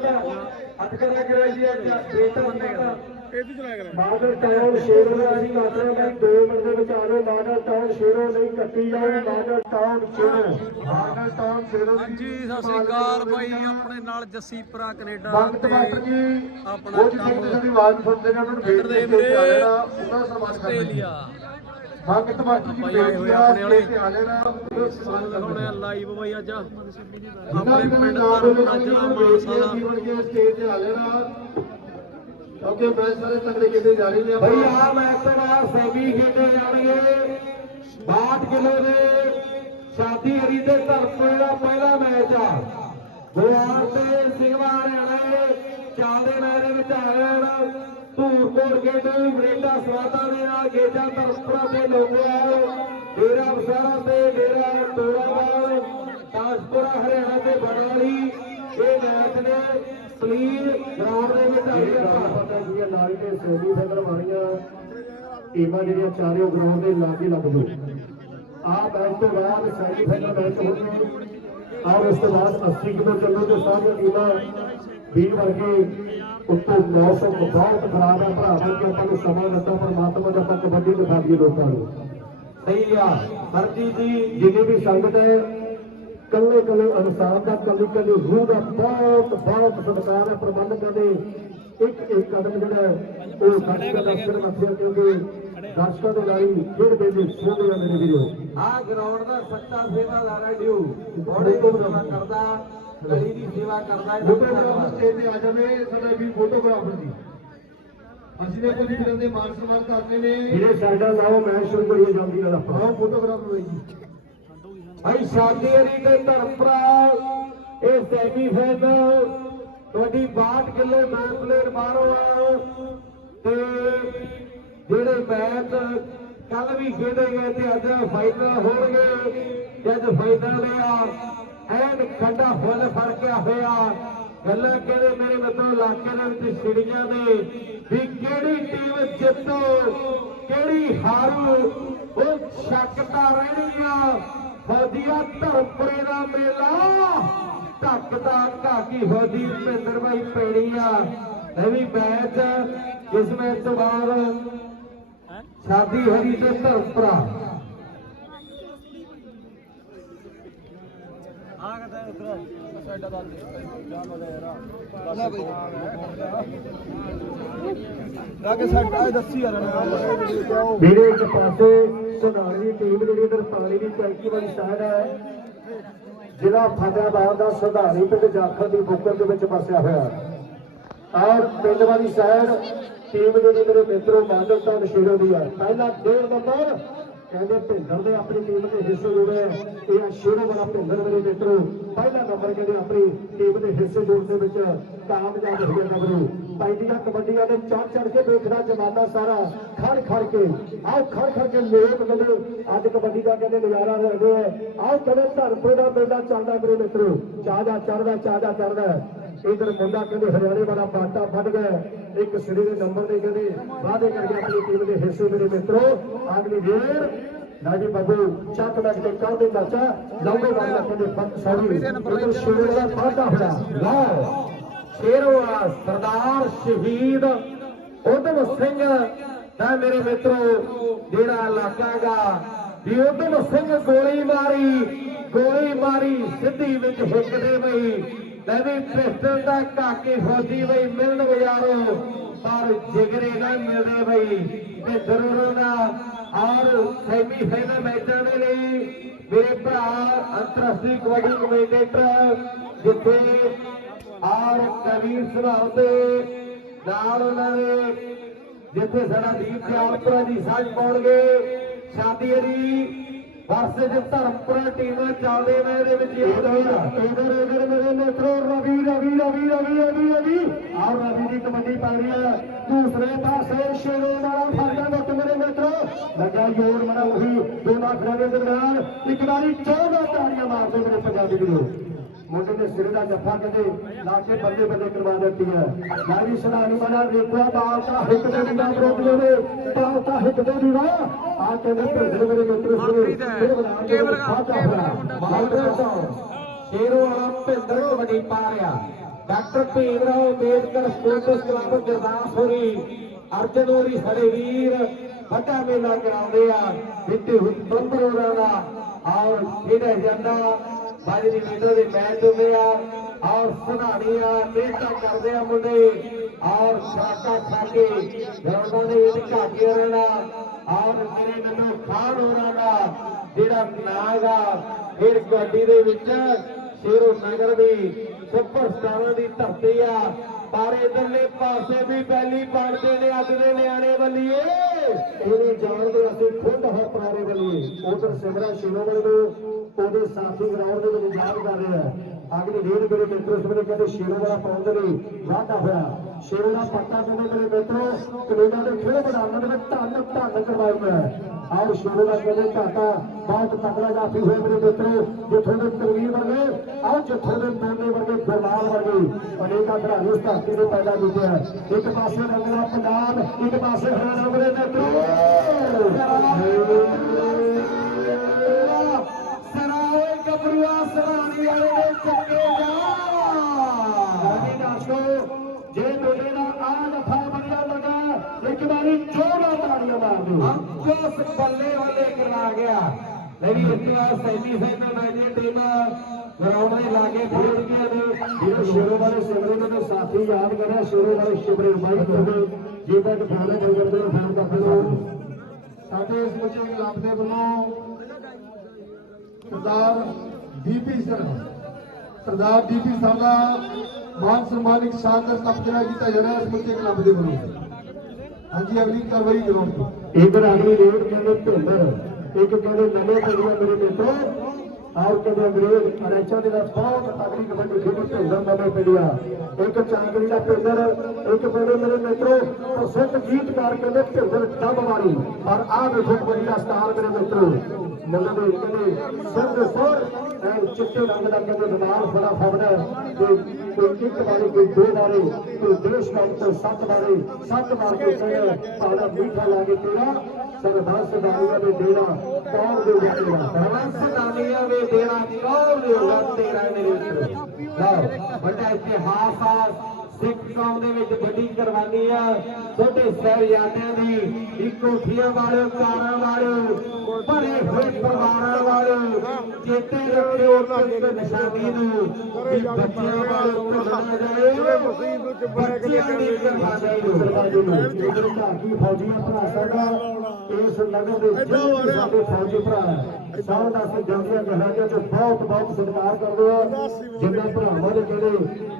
ਹੱਥ ਕਰਿਆ ਕਰਾਈ ਦੀ ਬੇਟਾ ਬੰਦੇ ਇਹਦੀ ਚਲਾਇਆ ਕਰਾਂ ਮਾਡਲ ਟਾਊਨ ਸ਼ੇਰੋ ਦਾ ਅਸੀਂ ਕਰਦੇ ਹਾਂ ਮੈਂ 2 ਮਿੰਟ ਦੇ ਵਿੱਚ ਆ ਜਾਓ ਮਾਡਲ ਟਾਊਨ ਸ਼ੇਰੋ ਨਹੀਂ ਕੱਟੀ ਜਾਓ model town Shero model town Shero ਦੀ ਹਾਂਜੀ ਸਤਿ ਸ੍ਰੀ ਅਕਾਲ ਬਾਈ ਆਪਣੇ ਨਾਲ ਜੱਸੀਪੁਰਾ ਕੈਨੇਡਾ ਬੰਦ ਟਮਾਟਰ ਜੀ ਆਪਣਾ ਉਹ ਜਿੱਥੇ ਕੰਮ ਸਾਡੀ ਆਵਾਜ਼ ਸੁਣਦੇ ਨੇ ਉਹਨਾਂ ਨੂੰ ਇੱਧਰ ਦੇ ਬੇਨਤੀ ਵੀਰੇ ਆ ਲੈਣਾ ਉਹਨਾਂ ਦਾ ਸਨਮਾਨ ਕਰਨਾ ਆਸਟ੍ਰੇਲੀਆ ਬੰਦ ਟਮਾਟਰ ਜੀ ਬਾਈ ਆਏ ਹੋਏ ਬੇਨਤੀ ਆ ਆਪਣੇ ਵਾਲੇ। ਤੇ ਆ ਦਾ ਆ ਕਰਨਾ ਲਾਈਵ ਬਾਈ ਅੱਜ। ਆਪਣੇ ਪਿੰਡ ਦੇ ਵਿੱਚ ਮਾਨਸਾ ਦਾ ਸਟੇਜ ਤੇ ਆ ਲੈਣਾ ਕਿਉਂਕਿ ਮੈਂ ਸਾਰੇ ਤਗੜੇ ਕਿਤੇ ਜਾ ਰਹੇ। ਨੇ। ਭਈ ਆ ਮੈਚ ਤੋਂ ਬਾਅਦ ਸੈਮੀ ਖੇਡੇ ਜਾਣਗੇ। 62 ਕਿਲੋ ਦੇ ਸ਼ਾਦੀ ਹਰੀ ਦੇ ਧਰਪੇ ਦਾ ਪਹਿਲਾ ਮੈਚ ਆ। ਗੋਆਰ ਤੇ ਸਿੰਘਵਾ ਹਰਿਆਣਾ ਦੇ ਚਾਂਦੇ ਮੈਚ ਦੇ ਵਿੱਚ ਆਏ ਹਨ ਧੂਰਕੋਟ ਗੇਟੂ ਬਰੇਟਾ ਸਵਾਦਾ ਦੇ ਨਾਲ ਗੇਜਾ ਧਰਪਰਾ ਤੇ ਲੋਗੋਆਲ ਡੇਰਾ ਬਸਾਰਾ ਤੇ ਡੇਰਾ ਤੋਰਾਵਾਲ ਤਾਜਪੁਰਾ ਹਰਿਆਣਾ ਤੇ ਬਡਾਲੀ ਇਹ ਮੈਚ ਨੇ ਸਲੀਰ ਗਰਾਊਂਡ ਦੇ ਵਿੱਚ ਆਈ ਆ ਪਤਾ ਕੀ ਹੈ ਨਾਲੀ ਤੇ ਸੋਨੀ ਫੈਦਰ ਵਾਲੀਆਂ ਟੀਮਾਂ ਜਿਹੜੀਆਂ ਚਾਰਿਓ ਗਰਾਊਂਡ ਦੇ ਲਾਗੇ ਲੱਗ ਜੂ ਆਹ ਮੈਚ ਤੋਂ ਬਾਅਦ ਸੈਮੀ ਫਾਈਨਲ ਮੈਚ ਹੋਣਗੇ ਔਰ ਉਸ ਤੋਂ ਬਾਅਦ 80 ਕਿਲੋ ਚੱਲੋ ਤੇ ਸਾਰੀਆਂ ਟੀਮਾਂ ਵੀਰ ਵਰਗੇ ਉੱਤੋਂ ਮੌਸਮ ਬਹੁਤ ਖਰਾਬ ਹੈ ਭਰਾ ਕਿ ਆਪਾਂ ਨੂੰ ਸਮਾਂ ਦਿੱਤਾ ਪਰਮਾਤਮਾ ਦਾ ਆਪਾਂ ਕਬੱਡੀ ਦਿਖਾ ਦਈਏ ਲੋਕਾਂ ਨੂੰ। ਸਹੀ ਆ ਸਰਜੀ ਜੀ। ਜਿੰਨੀ ਵੀ ਸੰਗਤ ਹੈ ਕੱਲੇ ਕੱਲੇ ਇਨਸਾਨ ਦਾ ਕੱਲੀ ਕੱਲੀ ਰੂਹ ਦਾ ਬਹੁਤ ਬਹੁਤ ਸਤਿਕਾਰ ਹੈ ਪ੍ਰਬੰਧਕਾਂ ਦੇ। ਇੱਕ ਇੱਕ ਕਦਮ ਜਿਹੜਾ ਉਹ ਸਾਡੇ ਦਾ ਸਿਰ ਕਿਉਂਕਿ ਦਰਸ਼ਕਾਂ ਦੇ ਲਈ ਖੇਡ ਵੇਲੇ ਸੋਹਣੇ ਮੇਰੇ ਵੀਰੋ। ਆ ਗਰਾਊਂਡ ਦਾ ਸੱਚਾ ਸੇਵਾਦਾਰ ਹੈ ਡਿਊ ਬੜੇ ਸੇਵਾ ਕਰਦਾ। ਗਲੀ ਦੀ ਸੇਵਾ ਕਰਦਾ ਹੈ ਫੋਟੋਗ੍ਰਾਫਰ ਸਟੇਜ ਤੇ ਆ ਜਾਵੇ ਸਾਡਾ ਵੀ ਫੋਟੋਗ੍ਰਾਫਰ ਜੀ। ਅਸੀਂ ਨੇ ਕੁਝ ਵੀਰਾਂ ਦੇ ਮਾਨ ਸਨਮਾਨ ਕਰਨੇ ਨੇ। ਜਿਹੜੇ ਸਾਡਾ ਲਾਓ ਮੈਚ ਸ਼ੁਰੂ ਕਰੀਏ ਜਲਦੀ ਨਾਲ ਆਪਾਂ ਫੋਟੋਗ੍ਰਾਫਰ ਹੋਈ ਜੀ। ਭਾਈ ਸ਼ਾਦੀ ਹਰੀ ਤੇ ਧਰਮਪੁਰਾ ਇਹ ਸੈਮੀ ਫਾਈਨਲ ਤੁਹਾਡੀ 62 ਕਿਲੋ ਨੌ ਪਲੇਅਰ ਬਾਹਰੋਂ ਆ। ਤੇ ਜਿਹੜੇ ਮੈਚ ਕੱਲ ਵੀ ਖੇਡੇ ਗਏ ਤੇ ਅੱਜ ਫਾਈਨਲ ਹੋਣਗੇ ਤੇ ਅੱਜ ਫਾਈਨਲ ਦੇ ਆ। ਐਨ ਖੱਡਾ ਫੁੱਲ ਫਰਕਿਆ ਹੋਇਆ। ਗੱਲਾਂ ਕਹਿੰਦੇ ਮੇਰੇ ਮਤਲਬ ਇਲਾਕੇ ਦੇ ਵਿੱਚ ਛਿੜੀਆਂ ਨੇ ਵੀ ਕਿਹੜੀ ਟੀਮ ਜਿੱਤੂ ਕਿਹੜੀ ਹਾਰੂ ਉਹ ਸ਼ੱਕ ਤਾਂ ਰਹਿਣੀ ਆ। ਫੌਜੀਆ ਧਰਮਪੁਰੇ ਦਾ ਮੇਲਾ ਧੱਕਦਾ ਘਾਕੀ ਫੌਜੀ ਭਿੰਦਰ ਬਾਈ ਪੈਣੀ ਆ। ਇਹ ਵੀ ਮੈਚ ਇਸ ਮੈਚ ਤੋਂ ਬਾਅਦ ਸ਼ਾਦੀ ਹਰੀ ਤੇ ਧਰਮਪੁਰਾ ਆ ਕਹਤਾ ਉਧਰ ਸਾਈਡਾਂ ਦਾ ਜਾ ਮਜ਼ਾ ਰਾਗੇ ਸਾਈਡ ਆ ਦੱਸੀ ਯਾਰ ਵੀਰੇ, ਇੱਕ ਪਾਸੇ ਸੁਧਾਰੀ ਟੀਮ ਜਿਹੜੀ ਇਧਰ ਪਾਣੀ ਦੀ ਟੈਂਕੀ ਵਾਲੀ ਸਾਈਡ ਹੈ, ਜ਼ਿਲ੍ਹਾ ਫਤਿਆਬਾਦ ਦਾ ਸੁਧਾਰੀ ਪਿੰਡ ਜਾਖਲ ਦੀ ਬੁੱਕਰ ਦੇ ਵਿੱਚ ਵਸਿਆ ਹੋਇਆ ਔਰ ਪਿੰਡ ਵਾਲੀ ਸਾਈਡ ਟੀਮ ਦੇ ਮੇਰੇ ਮਿੱਤਰੋ ਮਾਡਲ ਤਾਂ ਸ਼ੇਰੋ ਦੀ ਹੈ। ਪਹਿਲਾ ਡੇਢ ਨੰਬਰ ਕਹਿੰਦੇ ਭਿੰਦਰ ਦੇ ਆਪਣੀ ਟੀਮ ਦੇ ਹਿੱਸੇ ਜੁੜੇ ਆ। ਸ਼ੇਰੋ ਵਾਲਾ ਭਿੰਦਰ ਮੇਰੇ ਮਿੱਤਰੋ। ਪਹਿਲਾ ਨੰਬਰ ਕਹਿੰਦੇ ਆਪਣੀ ਟੀਮ ਦੇ ਹਿੱਸੇ ਜੋੜ ਦੇ ਵਿੱਚ ਕਾਮਯਾਬ ਹੋ ਗਿਆ ਗੱਭਰੂ ਪੈਂਦੀਆਂ ਕਬੱਡੀਆਂ ਦੇ ਚੜ ਚੜ ਕੇ ਦੇਖਦਾ ਜਮਾਨਾ ਸਾਰਾ। ਖੜ ਖੜ ਕੇ। ਆਓ ਖੜ ਖੜ ਕੇ ਲੋਕ ਕਹਿੰਦੇ, ਅੱਜ ਕਬੱਡੀ ਦਾ ਕਹਿੰਦੇ ਨਜ਼ਾਰਾ ਲੈਂਦੇ ਆ। ਆਓ ਕਹਿੰਦੇ ਧਰਮਪੁਰ ਦਾ ਮੇਲਾ ਚੱਲਦਾ ਮੇਰੇ ਮਿੱਤਰੋ। ਚਾਜਾ ਚੜਦਾ ਚਾਜਾ ਚੜਦਾ ਇਧਰ ਮੁੰਡਾ ਕਹਿੰਦੇ ਹਰਿਆਣੇ ਵਾਲਾ ਬਾਟਾ ਵੱਢ ਗਿਆ। ਇੱਕ ਸਿਰੇ ਦੇ ਨੰਬਰ ਦੇ ਕਹਿੰਦੇ ਵਾਅਦੇ ਕਰਕੇ ਆਪਣੀ ਟੀਮ ਦੇ ਹਿੱਸੇ ਮੇਰੇ ਮਿੱਤਰੋ ਅਗਲੀ ਵੇਰ ਨਾਜੀ ਬਾਬੂ ਚੱਕ ਲੱਗ ਕੇ ਕਰ ਦੇ ਚਾਚਾ ਲੰਬੇ ਵਾਲਾ ਕਹਿੰਦੇ ਫੱਟ ਸੌਰੀ ਇਧਰ ਸ਼ੇਰੇ ਦਾ ਵਾਧਾ ਹੋਇਆ। ਲਓ ਸ਼ੇਰੋ ਆ ਸਰਦਾਰ ਸ਼ਹੀਦ ਉਦਮ ਸਿੰਘ ਦਾ ਮੇਰੇ ਮਿੱਤਰੋ, ਜਿਹੜਾ ਇਲਾਕਾ ਹੈਗਾ, ਵੀ ਉਦਮ ਸਿੰਘ ਗੋਲੀ ਮਾਰੀ ਗੋਲੀ ਮਾਰੀ, ਸਿੱਧੀ ਵਿੱਚ ਹਿੱਕਦੇ ਬਈ। ਲੈ ਵੀ ਪਿਸਟਲ ਦਾ ਕਾਕੇ ਫੌਜੀ ਬਈ ਮਿਲਣ ਬਜ਼ਾਰੋ। ਪਰ ਜਿਗਰੇ ਨਾ ਮਿਲਦੇ ਬਈ। ਤੇ ਜ਼ਰੂਰ ਦਾ ਔਰ ਸੈਮੀ ਫਾਈਨਲ ਮੈਚਾਂ ਦੇ ਲਈ ਮੇਰੇ ਭਰਾ ਅੰਤਰਰਾਸ਼ਟਰੀ ਕਬੱਡੀ ਕਮੇਟੇਟਰ ਜਿੱਥੇ ਔਰ ਕਬੀਰ ਸੁਭਾਅ ਦੇ ਨਾਲ ਉਹਨਾਂ ਦੇ ਜਿੱਥੇ ਸਾਡਾ ਦੀਪ ਸਿਆਲਪੁਰਾ ਦੀ ਸਾਂਝ ਪਾਉਣਗੇ। ਸ਼ਾਦੀ ਦੀ ਵਰਸੇ ਦੇ ਧਰਮਪੁਰਾ ਟੀਮਾਂ ਚੱਲਦੇ ਨੇ ਇਹਦੇ ਵਿੱਚ। ਇਹ ਦੋਇਆ ਇਧਰ ਇਧਰ ਮੇਰੇ ਮਿੱਤਰੋ ਰਵੀ ਰਵੀ ਰਵੀ ਰਵੀ। ਆਹ ਰਵੀ ਦੀ ਕਬੱਡੀ ਪਾ ਰਹੀ ਹੈ। ਦੂਸਰੇ ਪਾਸੇ ਸ਼ੇਰੇ ਵਾਲਾ ਫਰਦਾ ਗੁੱਟ ਮੇਰੇ ਮਿੱਤਰੋ। ਲੱਗਾ ਜੋਰ ਮਨਾ ਉਹੀ। ਦੋਨਾਂ ਖੜਾਂ ਦੇ ਦਰਮਿਆਨ ਇੱਕ ਵਾਰੀ 14 ਤਾੜੀਆਂ ਮਾਰਦੇ ਮੇਰੇ ਪੰਜਾਬੀ ਵੀਰੋ। ਮੁੰਡੇ ਨੇ ਸਿਰ ਦਾ ਜੱਫਾ ਕਹਿੰਦੇ ਲਾ ਕੇ ਬੱਲੇ ਬੱਲੇ ਕਰਵਾ ਦਿੱਤੀ ਹੈ। ਨਾਰੀ ਸਲਾਨੀ ਬਣਾ ਦੇਖਿਆ ਬਾਲ ਤਾਂ ਹਿੱਕ ਦੇ ਦਿਨਾਂ ਵਿਰੋਧੀਆਂ ਨੇ ਬਾਲ ਤਾਂ ਹਿੱਕ ਦੇ ਦਿਨਾਂ ਆ ਕਹਿੰਦੇ ਭਿੰਦਰ ਮੇਰੇ ਮਿੱਤਰ ਮਨਪ੍ਰੀਤ ਹੈ। ਕੇਬਲ ਕਾ- ਕੇਬਲ ਦਾ ਮੁੰਡਾ ਸ਼ੇਰੋ ਵਾਲਾ ਭਿੰਦਰ ਕਬੱਡੀ ਪਾ ਰਿਹਾ। Doctor Bhim Rao Ambedkar sports club Gurdaspuri. Arjan ਸਾਡੇ ਵੀਰ, ਵੱਡਾ ਮੇਲਾ ਕਰਾਉਂਦੇ ਆ। ਬਿੱਟੂ ਹੁਕਮਰ ਹੋਰਾਂ ਦਾ। ਔਰ ਖੇਡਿਆ ਜਾਂਦਾ। ਬਾਜਰੀ ਮੀਟਰ ਦੇ ਮੈਚ ਹੁੰਦੇ ਆ। ਔਰ ਸੁਧਾਣੀਆਂ ਮਿਹਨਤਾਂ ਕਰਦੇ ਆ ਮੁੰਡੇ। ਔਰ ਖਰਾਕਾ ਖਾ ਕੇ ਗਰਾਊਂਡਾਂ ਦੇ ਵਿੱਚ ਘਾਟੀਆਂ ਰਹਿਣਾ ਔਰ ਮੇਰੇ ਮੈਨੂੰ ਖਾਨ ਹੋਰਾਂ ਦਾ। ਜਿਹੜਾ ਨਾਗ ਆ ਫਿਰ ਗੱਡੀ ਦੇ ਵਿੱਚ ਸ਼ੇਰੋ ਨਗਰ ਦੀ ਸੁਪਰਸਟਾਰਾਂ ਦੀ ਧਰਤੀ ਆ। ਪਰ ਇਧਰਲੇ ਪਾਸੇ ਵੀ ਪਹਿਲੀ ਬਣਦੇ ਨੇ, ਅੱਜ ਦੇ ਨਿਆਣੇ ਬੱਲੀਏ ਇਹਨੇ ਜਾਣਦੇ ਅਸੀਂ ਖੁਦ ਹਾਂ ਪੁਰਾਣੇ ਵਾਲੀ ਉਧਰ ਸਿਮਰਾ ਸ਼ਿਰੋਮਣੀ ਨੂੰ ਉਹਦੇ ਸਾਥੀ ਗਰਾਊਂਡ ਦੇ ਵਿੱਚ ਯਾਦ ਕਰ ਰਿਹਾ ਹੈ। ਅਗਲੀ ਡੇਢ ਮੇਰੇ ਮਿੱਤਰ ਇਸ ਕਹਿੰਦੇ ਸ਼ੇਰੋ ਵਾਲਾ ਪਾਉਂਦੇ ਲਈ ਵਾਧਾ ਹੋਇਆ। ਸ਼ੇਰੋ ਦਾ ਪੱਤਾ ਕਹਿੰਦੇ ਮੇਰੇ ਮਿੱਤਰੋ ਕੈਨੇਡਾ ਦੇ ਖੇਡ ਮੈਦਾਨਾਂ ਦੇ ਵਿੱਚ ਧੰਨ ਧੰਨ ਕਰਵਾਈ ਹੈ ਆਹ ਸ਼ੇਰੋ ਦਾ ਕਹਿੰਦੇ ਘਾਟਾ ਬਹੁਤ ਤਕੜਾ ਜਾਫੀ ਹੋਏ ਮੇਰੇ ਮਿੱਤਰੋ ਜਿੱਥੋਂ ਦੇ ਤਕਵੀਰ ਵਰਗੇ ਆਹ ਜਿੱਥੋਂ ਦੇ ਮੋਨੇ ਵਰਗੇ ਗੁਰਨਾਲ ਵਰਗੇ ਅਨੇਕਾਂ ਖਿਡਾਰੀ ਇਸ ਧਰਤੀ ਤੇ ਪੈਦਾ ਕੀਤੇ ਹੈ ਇੱਕ ਪਾਸੇ ਰੰਗਲਾ ਪੰਜਾਬ ਇੱਕ ਪਾਸੇ ਹਰਿਆਣਾ ਮੇਰੇ ਮਿੱਤਰੋ ਸਰਾਏ ਗੱਭਰੂਆ ਸਰਾਣੀ ਵਾਲੇ ਦੇ ਚੱਕੇ ਜਾ ਰਾਜੀ ਦਰਸ਼ਕੋ ਜੇ ਤੁਹਾਡੇ ਦਾ ਆ ਦਫਾ ਵਧੀਆ ਲੱਗਾ ਇੱਕ ਵਾਰੀ ਜੋਰਾਂ ਤਾੜੀਆਂ ਮਾਰ ਦਿਓ ਅੰਕਸ ਬੱਲੇ ਵਾਲੇ ਕਰਾ ਗਿਆ। ਨਹੀਂ ਇਸ ਵਾਰ ਸੈਮੀ ਫਾਈਨਲ ਮੈਚ ਦੀ ਟੀਮ। ਗਰਾਊਂਡ ਦੇ ਲਾਗੇ ਪਹੁੰਚ ਗਈਆਂ ਨੇ। ਜਿਹੜੇ ਸ਼ੇਰੋ ਵਾਲੇ ਸਿਮਰੇ ਦੇ ਜੇ ਤੱਕ ਫੋਨ ਕਰਦੇ ਨੇ ਫੋਨ ਕਰ ਦਿਓ ਸਾਡੇ ਇਸ ਬੱਚੇ ਕਲੱਬ ਦੇ ਵੱਲੋਂ Sardar DP sir, Sardar DP Sahib ਦਾ ਮਾਨ ਸਨਮਾਨਿਕ ਇੱਕ ਸ਼ਾਨਦਾਰ ਕੱਪ ਕੀਤਾ ਜਾ ਰਿਹਾ ਇਸ ਬੱਚੇ ਕਲੱਬ ਦੇ ਵੱਲੋਂ। ਹਾਂਜੀ, ਅਗਲੀ ਕਾਰਵਾਈ ਕਰੋ। ਇਧਰ ਅਗਲੀ ਰੇਡ ਕਹਿੰਦੇ ਭਿੰਦਰ, ਇੱਕ ਕਹਿੰਦੇ ਨਵੇਂ ਪਿੰਡਾਂ ਮੇਰੇ ਮਿੱਤਰੋ। ਆਉ ਕਹਿੰਦੇ ਅੰਗਰੇਜ਼ ਅਰੈਚਾ ਦੇ ਦਾ ਬਹੁਤ ਅਗਲੀ ਕਬੱਡੀ ਖੇਡੀ ਭਿੰਦਰ ਨਵੇਂ ਪਿੰਡਿਆ ਇੱਕ ਚਾਂਗਲੀ ਦਾ ਭਿੰਦਰ, ਇੱਕ ਪਿੰਡ ਮੇਰੇ ਮਿੱਤਰੋ, ਪ੍ਰਸਿੱਧ ਗੀਤਕਾਰ ਕਹਿੰਦੇ ਭਿੰਦਰ ਡੱਬ ਵਾਲੀ। ਪਰ ਆਹ ਦੇਖੋ ਕਬੱਡੀ ਦਾ ਸਟਾਰ ਮੇਰੇ ਮਿੱਤਰੋ। ਮੁੱਲ ਕਹਿੰਦੇ ਸਿਰ ਦੇ ਸਿਰ ਚਿੱਟੇ ਰੰਗ ਦਾ ਕਹਿੰਦੇ ਦਿਮਾਗ ਬੜਾ ਫੜਦਾ ਤੇ ਕੋਈ ਇੱਕ ਵਾਰੀ ਕੋਈ ਦੋ ਵਾਰੀ ਕੋਈ ਦੇਸ਼ ਕੰਮ ਤੋਂ ਸੱਤ ਵਾਰੀ ਸੱਤ ਵਾਰ ਕੇ ਕਹਿੰਦੇ ਪਾਣਾ ਮੀਠਾ ਲਾ ਕੇ ਤੇਰਾ ਸਰਦਾਰ ਸਦਾਰੀਆ ਦੇ ਡੇਰਾ ਕੌਣ ਦੇ ਜਾਏਗਾ ਰਮਨ ਸਦਾਨੀਆ ਵੇ ਤੇਰਾ ਕੌਣ ਹੋਗਾ ਤੇਰਾ ਮੇਰੇ ਉੱਤੇ ਲਓ, ਵੱਡਾ ਇਤਿਹਾਸ ਆ। ਸਿੱਖ ਕੌਮ ਦੇ ਵਿੱਚ ਵੱਡੀ ਕੁਰਬਾਨੀ ਆ। ਛੋਟੇ ਸਹਿਬਜ਼ਾਦਿਆਂ ਦੀ ਇੱਕ ਕੋਠੀਆਂ ਕਾਰਾਂ ਵਾਲੇ ਭਰੇ ਹੋਏ ਪਰਿਵਾਰਾਂ ਵਾਲੇ ਚੇਤੇ ਰੱਖਿਓ ਉਸ ਨਿਸ਼ਾਨੀ ਨੂੰ ਵੀ ਬੱਚਿਆਂ ਵਾਲੇ ਭੁੱਲਣਾ ਜਾਏ, ਬੱਚਿਆਂ ਦੀ ਕੁਰਬਾਨੀ ਨੂੰ। ਦਰਵਾਜ਼ੇ ਨੂੰ ਜਿਹੜੇ ਢਾਕੀ ਫੌਜੀਆਂ ਭਰਾ ਸਾਡਾ, ਇਸ ਨਗਰ ਦੇ ਸਾਡੇ ਫੌਜੀ ਭਰਾ। ਹੈ ਅਸੀਂ ਜੰਗੀਆਂ ਜਹਾਜ਼ਾਂ ਚ ਬਹੁਤ ਬਹੁਤ ਸਤਿਕਾਰ ਕਰਦੇ ਹਾਂ ਜਿੰਨਾ ਭਰਾਵਾਂ ਦੇ ਜਿਹੜੇ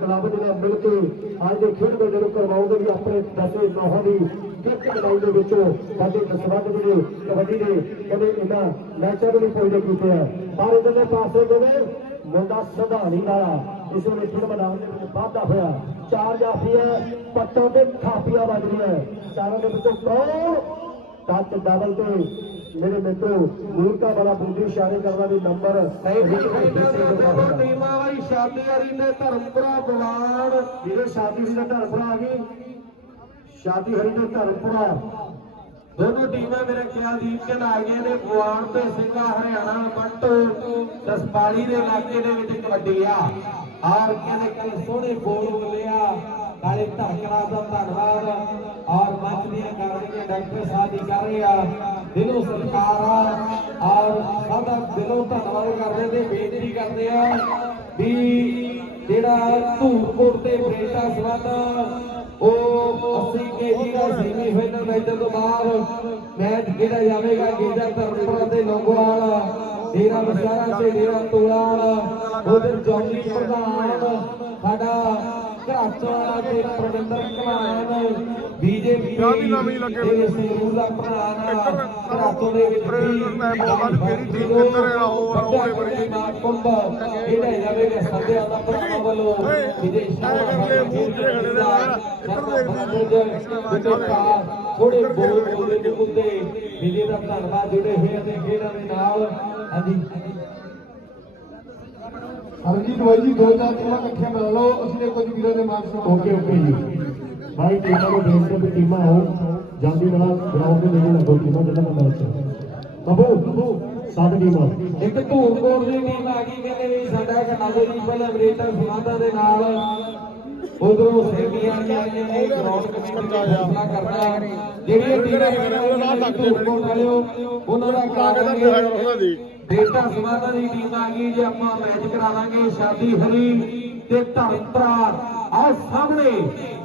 ਕਲੱਬ ਦੇ ਨਾਲ ਮਿਲ ਕੇ ਅੱਜ ਦੇ ਖੇਡ ਮੇਲੇ ਨੂੰ ਕਰਵਾਉਂਦੇ ਵੀ ਆਪਣੇ ਦਸੇ ਨੌਹਾਂ ਦੀ ਕਿੱਕ ਲੜਾਈ ਦੇ ਵਿੱਚੋਂ ਸਾਡੇ ਕਸਬਤ ਜਿਹੜੇ ਕਬੱਡੀ ਦੇ ਕਦੇ ਇਹਨਾਂ ਮੈਚਾਂ ਦੇ ਵੀ ਪਹੁੰਚੇ ਕੀਤੇ ਆ। ਪਰ ਇਹਦੇ ਪਾਸੇ ਕਹਿੰਦੇ ਮੁੰਡਾ ਸਧਾਣੀ ਵਾਲਾ ਇਸ ਵੇਲੇ ਖੇਡ ਮੈਦਾਨ ਦੇ ਵਿੱਚ ਵਾਧਾ ਹੋਇਆ। ਚਾਰ ਜਾਫੀ ਹੈ ਪੱਟਾਂ ਤੇ ਥਾਪੀਆਂ ਵੱਜ ਰਹੀਆਂ। ਚਾਰਾਂ ਦੇ ਵਿੱਚੋਂ ਕੌਣ? ਟੱਚ ਡਬਲ ਤੇ ਮੇਰੇ ਮਿੱਤਰੋ ਮੂਰਤਾ ਵਾਲਾ ਬੁੱਢੀ ਇਸ਼ਾਰੇ ਕਰਦਾ ਵੀ ਨੰਬਰ ਟੀਮਾਂ ਵਾਲੀ ਸ਼ਾਦੀ ਵਾਲੀ ਨੇ ਧਰਮਪੁਰਾ ਬਵਾਨ ਜਿਹੜੇ ਸ਼ਾਦੀ ਸੀ ਦਾ ਧਰਮਪੁਰਾ ਆ ਗਈ ਸ਼ਾਦੀ ਹਰੀ ਦੇ ਧਰਮਪੁਰਾ ਦੋਨੋਂ ਟੀਮਾਂ ਮੇਰੇ ਖਿਆਲ ਦੀਪ ਚੰਦ ਆ ਗਏ ਨੇ ਬਵਾਨ ਤੇ ਸਿੰਘਾ ਹਰਿਆਣਾ ਬੱਟੋ ਦਸਪਾਲੀ ਦੇ ਇਲਾਕੇ ਦੇ ਵਿੱਚ ਕਬੱਡੀ ਆ ਔਰ ਕਹਿੰਦੇ ਕੱਲ ਸੋਹਣੇ ਬੋਲ ਬੋਲਿਆ ਨਾਲੇ ਧਰਕੜਾ ਦਾ ਧੰਨਵਾਦ ਔਰ ਮੰਚ ਦੀਆਂ ਕਾਰਵਾਈਆਂ ਡਾਕਟਰ ਸਾਹਿਬ ਜੀ ਕਰ ਰਹੇ ਆ। ਦਿਲੋਂ ਸਤਿਕਾਰ ਆ ਔਰ ਸਭ ਦਾ ਦਿਲੋਂ ਧੰਨਵਾਦ ਕਰਦੇ ਤੇ ਬੇਨਤੀ ਕਰਦੇ ਆ ਵੀ ਜਿਹੜਾ ਧੂਰਕੋਟ ਤੇ ਬਰੇਟਾ ਸਬੰਧ, ਉਹ 80 ਕੇਜੀ ਦਾ ਸੈਮੀ ਫਾਈਨਲ ਮੈਚ ਤੋਂ ਬਾਅਦ। ਮੈਚ ਖੇਡਿਆ ਜਾਵੇਗਾ ਗੀਜਾ ਧਰਮਪੁਰਾ ਤੇ ਲੋਗੋਵਾਲ ਡੇਰਾ ਬਸਾਰਾ ਤੇ ਡੇਰਾ ਤੋਲਾਲ ਉਧਰ ਜੌਲੀ ਪ੍ਰਧਾਨ, ਸਾਡਾ ਘਰਾਚਾ ਵਾਲਾ ਤੇ ਪ੍ਰਵਿੰਦਰ ਕਮਾਨ ਬੀਜੇਪੀ ਵੀ ਨਵੀਂ ਲੱਗੇ ਦੇ ਸੰਗਰੂਰ ਦਾ ਪ੍ਰਧਾਨ ਘਰਾਚੋਂ ਦੇ ਵਿੱਚ ਕਿਹੜੀ ਟੀਮ ਕਿੱਧਰ ਹੈ ਉਹ ਰੌਲੇ ਬੜੀ ਕੁੰਭ ਇਹਦਾ ਜਾਵੇਗਾ ਸੰਧਿਆ ਦਾ ਪ੍ਰਧਾਨ ਵੱਲੋਂ ਵਿਦੇਸ਼ਾਂ ਥੋੜੇ ਬੋਲ ਬੋਲੇ ਦੇ ਵਿਜੇ ਦਾ ਧੰਨਵਾਦ ਜੁੜੇ ਹੋਏ ਖੇਡਾਂ ਦੇ ਨਾਲ। ਹਾਂਜੀ। ਹਰਜੀਤ ਬਾਈ ਜੀ ਦੋ ਚਾਰ ਟੀਮਾਂ ਇਕੱਠੀਆਂ ਮਿਲਾ ਲਓ। ਅਸੀਂ ਕੁਝ ਵੀਰਾਂ ਦੇ ਮਾਰਕਸ ਓਕੇ ਓਕੇ ਜੀ। ਭਾਈ ਟੀਮਾਂ ਨੂੰ ਬੇਨਤੀ ਕਿ ਟੀਮਾਂ ਆਓ। ਜਲਦੀ ਨਾਲ ਗਰਾਊਂਡ ਦੇ ਨੇੜੇ ਲੱਗੋ ਟੀਮਾਂ ਜਿਹਨਾਂ ਦਾ ਮੈਚ ਹੈ ਬੱਬੂ ਸੱਤ ਟੀਮਾਂ। ਇੱਕ ਧੂਰਕੋਟ ਦੀ ਟੀਮ ਆ ਗਈ ਕਹਿੰਦੇ ਵੀ ਸਾਡਾ ਕਨਾਲੇ ਦੀ ਪਹਿਲੇ ਅਮਰੀਟਰ ਸਮਾਦਾ ਦੇ ਨਾਲ ਉਧਰੋਂ ਸੇਮੀਆਂ ਵਾਲੀਆਂ ਨੇ ਗਰਾਊਂਡ ਕਮੇਟੀ ਦਾ ਫੈਸਲਾ ਕਰਨਾ। ਜਿਹੜੀਆਂ ਟੀਮਾਂ ਧੂਪਕੋਟ ਵਾਲਿਓ ਉਹਨਾਂ ਦਾ। ਕਰਾਵਾਂਗੇ ਬੇਟਾ ਦੀ ਟੀਮ ਆ ਗਈ, ਜੇ ਆਪਾਂ ਮੈਚ ਕਰਾ ਦਾਂਗੇ ਸ਼ਾਦੀ ਹਰੀ ਤੇ ਧਰਮਪੁਰਾ ਆਹ ਸਾਹਮਣੇ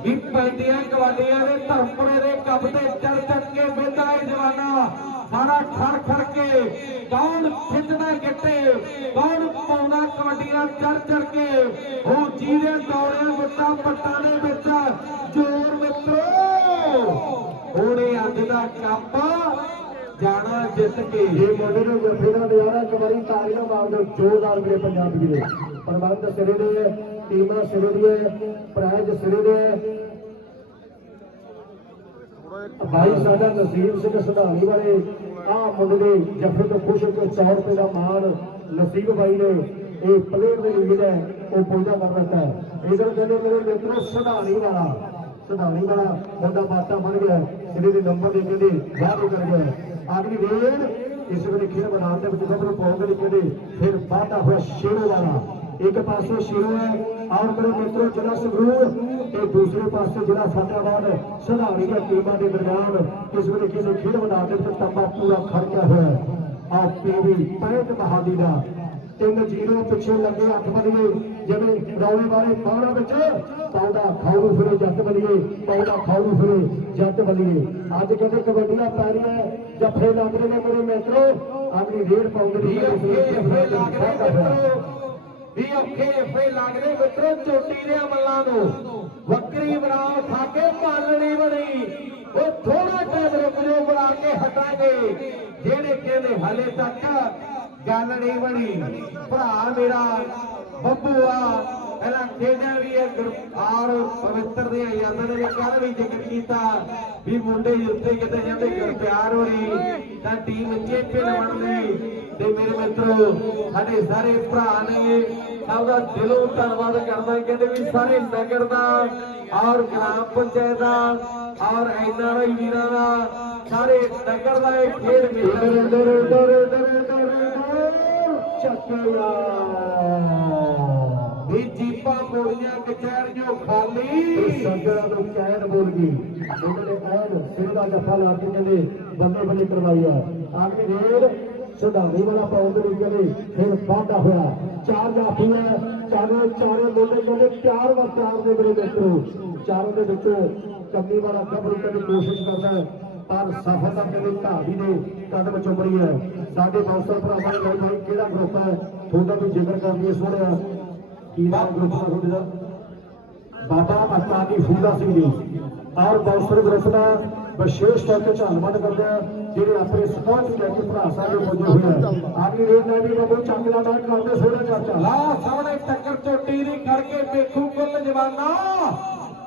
ਵੀ ਪੈਂਦੀਆਂ ਕਬੱਡੀਆਂ ਦੇ ਧਰਮਪੁਰੇ ਦੇ ਕੱਪ ਤੇ ਚੜ ਚੜ ਕੇ ਬੇਟਾ ਇਹ ਜਵਾਨਾ। ਸਾਰਾ ਖੜ ਖੜ ਕੇ ਕੌਣ ਖਿੱਚਦਾ ਗਿੱਟੇ, ਕੌਣ ਪਾਉਣਾ ਕਬੱਡੀਆਂ ਚੜ ਚੜ ਕੇ। ਉਹ ਜਿਹਦੇ ਦੌੜਿਆਂ ਗੁੱਟਾਂ ਪੱਟਾਂ ਦੇ ਵਿੱਚ। ਜੋਰ ਮਿੱਤਰੋ ਉਹਨੇ ਅੱਜ ਦਾ ਕੱਪ ਜਾਣਾ ਜਿੱਤ ਕੇ। ਇਹ ਮੁੰਡੇ ਨੂੰ ਜੱਫੇ ਦਾ ਨਜ਼ਾਰਾ ਇੱਕ ਵਾਰੀ ਤਾਲੀਆਂ ਮਾਰ ਦਿਓ ਜ਼ੋਰਦਾਰ ਮੇਰੇ ਪੰਜਾਬ ਦੇ ਪ੍ਰਬੰਧ ਸਿਰੇ ਦੇ ਹੈ, ਟੀਮਾਂ ਸਿਰੇ ਦੀਆਂ ਹੈ, ਪ੍ਰਾਈਜ਼ ਸਿਰੇ ਦੇ ਹੈ। ਭਾਈ ਸਾਡਾ ਨਸੀਬ ਸਿੰਘ ਸਧਾਣੀ ਵਾਲੇ ਆਹ ਮੁੰਡੇ ਦੇ ਜੱਫੇ ਤੋਂ ਖੁਸ਼ ਹੋ ਕੇ 100 ਰੁਪਏ ਦਾ ਮਾਣ ਨਸੀਬ ਬਾਈ ਨੇ ਇਹ ਪਲੇਅਰ ਦੇ ਲਈ ਜਿਹੜਾ ਹੈ, ਉਹ ਪਹੁੰਚਾ ਕਰ ਦਿੱਤਾ ਹੈ। ਇਧਰ ਕਹਿੰਦੇ ਮੇਰੇ ਮਿੱਤਰੋ ਸਧਾਰੀ ਵਾਲਾ। ਸਧਾਰੀ ਵਾਲਾ ਮੁੰਡਾ ਬਾਤਾਂ ਬਣ ਗਿਆ ਜਿਹੜੇ ਦੇ ਨੰਬਰ ਦੇ ਕਹਿੰਦੇ ਬਾਹਰ ਕਰ ਗਿਆ ਅਗਲੀ ਵੇਲ ਇਸ ਵੇਲੇ ਖੇਡ ਮੈਦਾਨ ਦੇ ਵਿੱਚ ਗੱਭਰੂ ਪਾਉਂਦੇ ਨੇ ਕਹਿੰਦੇ ਫਿਰ ਵਾਧਾ ਹੋਇਆ ਸ਼ੇਰੋ ਵਾਲਾ। ਇੱਕ ਪਾਸੇ ਸ਼ੇਰੋ ਹੈ ਔਰ ਮੇਰੇ ਮਿੱਤਰੋ ਜ਼ਿਲ੍ਹਾ ਸੰਗਰੂਰ ਤੇ ਦੂਸਰੇ ਪਾਸੇ ਜਿਹੜਾ ਫਤਿਹਾਬਾਦ ਸਧਾਰੀ ਦੀਆਂ ਟੀਮਾਂ ਦੇ ਦਰਮਿਆਨ ਇਸ ਵੇਲੇ ਕਿਸੇ ਖੇਡ ਮੈਦਾਨ ਦੇ ਵਿੱਚ ਤੰਬਾ ਪੂਰਾ ਖੜਕਿਆ ਹੋਇਆ ਹੈ। ਆ ਪੀਵੀ 65 ਬਹਾਦੀ ਦਾ ਤਿੰਨ ਜੀਰੋ ਪਿੱਛੇ ਲੱਗੇ ਅੱਠ ਬਲੀਏ ਜਿਵੇਂ ਰੌਲੇ ਵਾਲੇ ਪਾਉਣਾ ਵਿੱਚ ਪਾਉਂਦਾ ਖਾਉ ਫਿਰੇ ਜੱਟ ਬਲੀਏ ਪਾਉਂਦਾ ਖਾਉ ਫਿਰੇ ਜੱਟ ਬਲੀਏ ਅੱਜ ਕਹਿੰਦੇ ਕਬੱਡੀਆਂ ਪੈ ਰਹੀਆਂ ਜੱਫੇ ਲੱਗ ਰਹੇ ਨੇ ਮੇਰੇ ਮਿੱਤਰੋ। ਆਪਣੀ ਰੇਡ ਪਾਉਂਦੇ ਨੇ ਔਖੇ ਫੇ ਲੱਗਦੇ ਮਿੱਤਰੋ। ਵੀ ਔਖੇ ਫੇ ਲੱਗਦੇ ਮਿੱਤਰੋ ਚੋਟੀ ਦੇ ਅਮਲਾਂ ਨੂੰ ਬੱਕਰੀ ਬਣਾ ਖਾ ਕੇ ਪਾਲਣੀ ਬਣੀ। ਉਹ ਥੋੜਾ ਟਾਈਮ ਰੁਕ ਬਣਾ ਕੇ ਹਟਾਂਗੇ। ਜਿਹੜੇ ਕਹਿੰਦੇ ਹਲੇ ਤੱਕ ਗੱਲ ਨਹੀਂ ਬਣੀ। ਭਰਾ ਮੇਰਾ ਬੱਬੂ ਆ ਪਹਿਲਾਂ ਖੇਡਿਆ ਵੀ ਔਰ ਪਵਿੱਤਰ ਦੀਆਂ ਯਾਦਾਂ ਨੇ ਕੱਲ ਵੀ ਜ਼ਿਕਰ ਕੀਤਾ ਵੀ ਮੁੰਡੇ ਉੱਤੇ ਕਿਤੇ ਜਾਂਦੇ ਗੁਰਪਿਆਰ ਹੋਣੀ ਤਾਂ ਟੀਮ ਚੈਂਪੀਅਨ ਬਣਦੀ ਤੇ ਮੇਰੇ ਮਿੱਤਰੋ, ਸਾਡੇ ਸਾਰੇ ਭਰਾ ਨੇ ਸਭ ਦਾ ਦਿਲੋਂ ਧੰਨਵਾਦ ਕਰਦਾ, ਕਹਿੰਦੇ ਵੀ ਸਾਰੇ ਨਗਰ ਦਾ ਔਰ ਗ੍ਰਾਮ ਪੰਚਾਇਤ ਦਾ ਔਰ ਐਨਆਰਆਈ ਵੀਰਾਂ ਦਾ, ਸਾਰੇ ਨਗਰ ਦਾ ਇਹ ਖੇਡ ਮੇਲਾ। ਇਧਰ ਜੀਪਾਂ ਕਚਹਿਰੀਆਂ ਖਾਲੀ। ਸੰਗਰਾਂ ਨੂੰ ਕੈਦ ਬੋਲ ਗਈ। ਇਹਨਾਂ ਨੇ ਐਨ ਸਿਰ ਦਾ ਜੱਫਾ ਲਾ ਕੇ ਕਹਿੰਦੇ ਬੱਲੇ ਬੱਲੇ ਕਰਵਾਈ ਆ। ਆਖਰੀ ਰੇਡ ਸੁਧਾਰੀ ਵਾਲਾ ਪਾਉਂਦੇ ਨੂੰ ਕਹਿੰਦੇ ਫਿਰ ਵਾਧਾ ਹੋਇਆ। ਚਾਰ ਜਾਫੀਆਂ ਚਾਰੇ ਚਾਰੇ ਮੁੰਡੇ ਕਹਿੰਦੇ ਪਿਆਰ ਵਰਤਾਰ ਦੇ ਮੇਰੇ ਮਿੱਤਰੋ। ਚਾਰੋਂ ਦੇ ਵਿੱਚੋਂ ਕੰਮੀ ਵਾਲਾ ਗੱਭਰੂ ਕਹਿੰਦੇ ਕੋਸ਼ਿਸ਼ ਕਰਦਾ ਹੈ, ਪਰ ਸਫਲਤਾ ਕਹਿੰਦੇ ਢਾਬੀ ਦੇ ਕਦਮ ਚੁੰਮ ਰਹੀ ਹੈ। ਸਾਡੇ ਬੌਸਰ ਭਰਾਵਾਂ ਨੇ ਕਿਹੜਾ ਗਰੁੱਪ ਹੈ? ਤੁਹਾਡਾ ਵੀ ਜ਼ਿਕਰ ਕਰਨੀ ਸੋਹਣਿਆ ਦਾ? ਬਾਬਾ ਅਸਤਾਨੀ ਫੂਲਾ ਸਿੰਘ ਜੀ? ਔਰ ਬੌਸਰ ਗਰੁੱਪ ਦਾ ਵਿਸ਼ੇਸ਼ ਤੌਰ ਤੇ ਧੰਨਵਾਦ ਕਰਦੇ ਆ ਜਿਹੜੇ ਆਪਣੇ ਸਪੋਰਟ ਲੈ ਕੇ ਭਰਾ ਸਾਡੇ ਪੁੱਜੇ ਹੋਏ ਆ। ਆਗੀ ਰੇਡ ਨੇ ਵੀ ਬੱਬੂ ਚੱਕ ਲਾ ਦਾ ਕਰਦੇ ਸੋਹਣਾ ਚਾਚਾ। ਲਾ ਸਾਹਮਣੇ ਟੱਕਰ ਚੋਟੀ ਦੀ ਕਰਕੇ ਵੇਖੂ ਕੁੱਲ ਜਵਾਨਾ।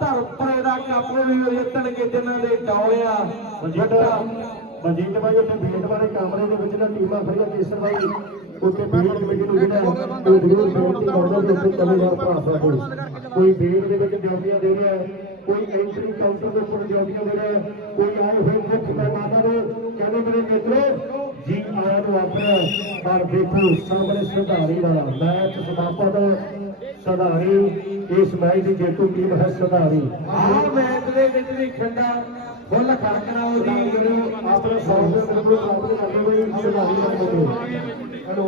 ਧਰਪਰੇ ਦਾ ਕੱਪ ਵੀ ਜਿੱਤਣਗੇ ਜਿਨ੍ਹਾਂ ਦੇ ਡੌਲਿਆ ਮਜੀਦ ਭਾਈ ਉੱਥੇ ਬੇਟ ਵਾਲੇ ਕਮਰੇ ਦੇ ਵਿੱਚ ਨਾ ਟੀਮਾਂ ਖੜੀਆਂ ਕੇਸਰ ਭਾਈ ਉੱਥੇ ਬੇਟ ਕਮੇਟੀ ਨੂੰ ਜਿਹੜਾ ਉਹ ਜ਼ਰੂਰ ਬੇਨਤੀ ਕਰਦਾ ਕਿ ਉੱਥੇ ਕਮੇ ਦਾ ਭਰਾ ਸਾਡੇ ਕੋਈ ਬੇਟ ਦੇ ਵਿੱਚ ਡਿਊਟੀਆਂ ਦੇ ਰਿਹਾ ਕੋਈ ਐਂਟਰੀ ਕਾਊਂਟਰ ਦੇ ਉੱਪਰ ਡਿਊਟੀਆਂ ਦੇ ਰਿਹਾ ਕੋਈ ਆਏ ਹੋਏ ਮੁੱਖ ਮਹਿਮਾਨਾਂ ਨੂੰ ਕਹਿੰਦੇ ਮੇਰੇ ਮਿੱਤਰੋ ਜੀ ਆਇਆਂ ਨੂੰ ਆਪਣਾ ਪਰ ਦੇਖੋ ਸਾਹਮਣੇ ਸੁਧਾਰੀ ਵਾਲਾ ਮੈਚ ਸਮਾਪਤ ਸੁਧਾਰੀ ਇਸ ਮੈਚ ਦੀ ਜੇਤੂ ਟੀਮ ਹੈ ਸੁਧਾਰੀ। ਆਹ ਮੈਚ ਦੇ ਵਿੱਚ ਵੀ ਖੰਡਾ ਫੁੱਲ ਖੜਕਣਾ ਉਹਦੀ ਆਪਣਾ ਸੌਫਟਵੇਅਰ ਬਿਲਕੁਲ ਪ੍ਰਾਪਤ ਕਰਦੇ ਹੋਏ ਸੁਧਾਰੀ ਵਾਲੇ ਹੈਲੋ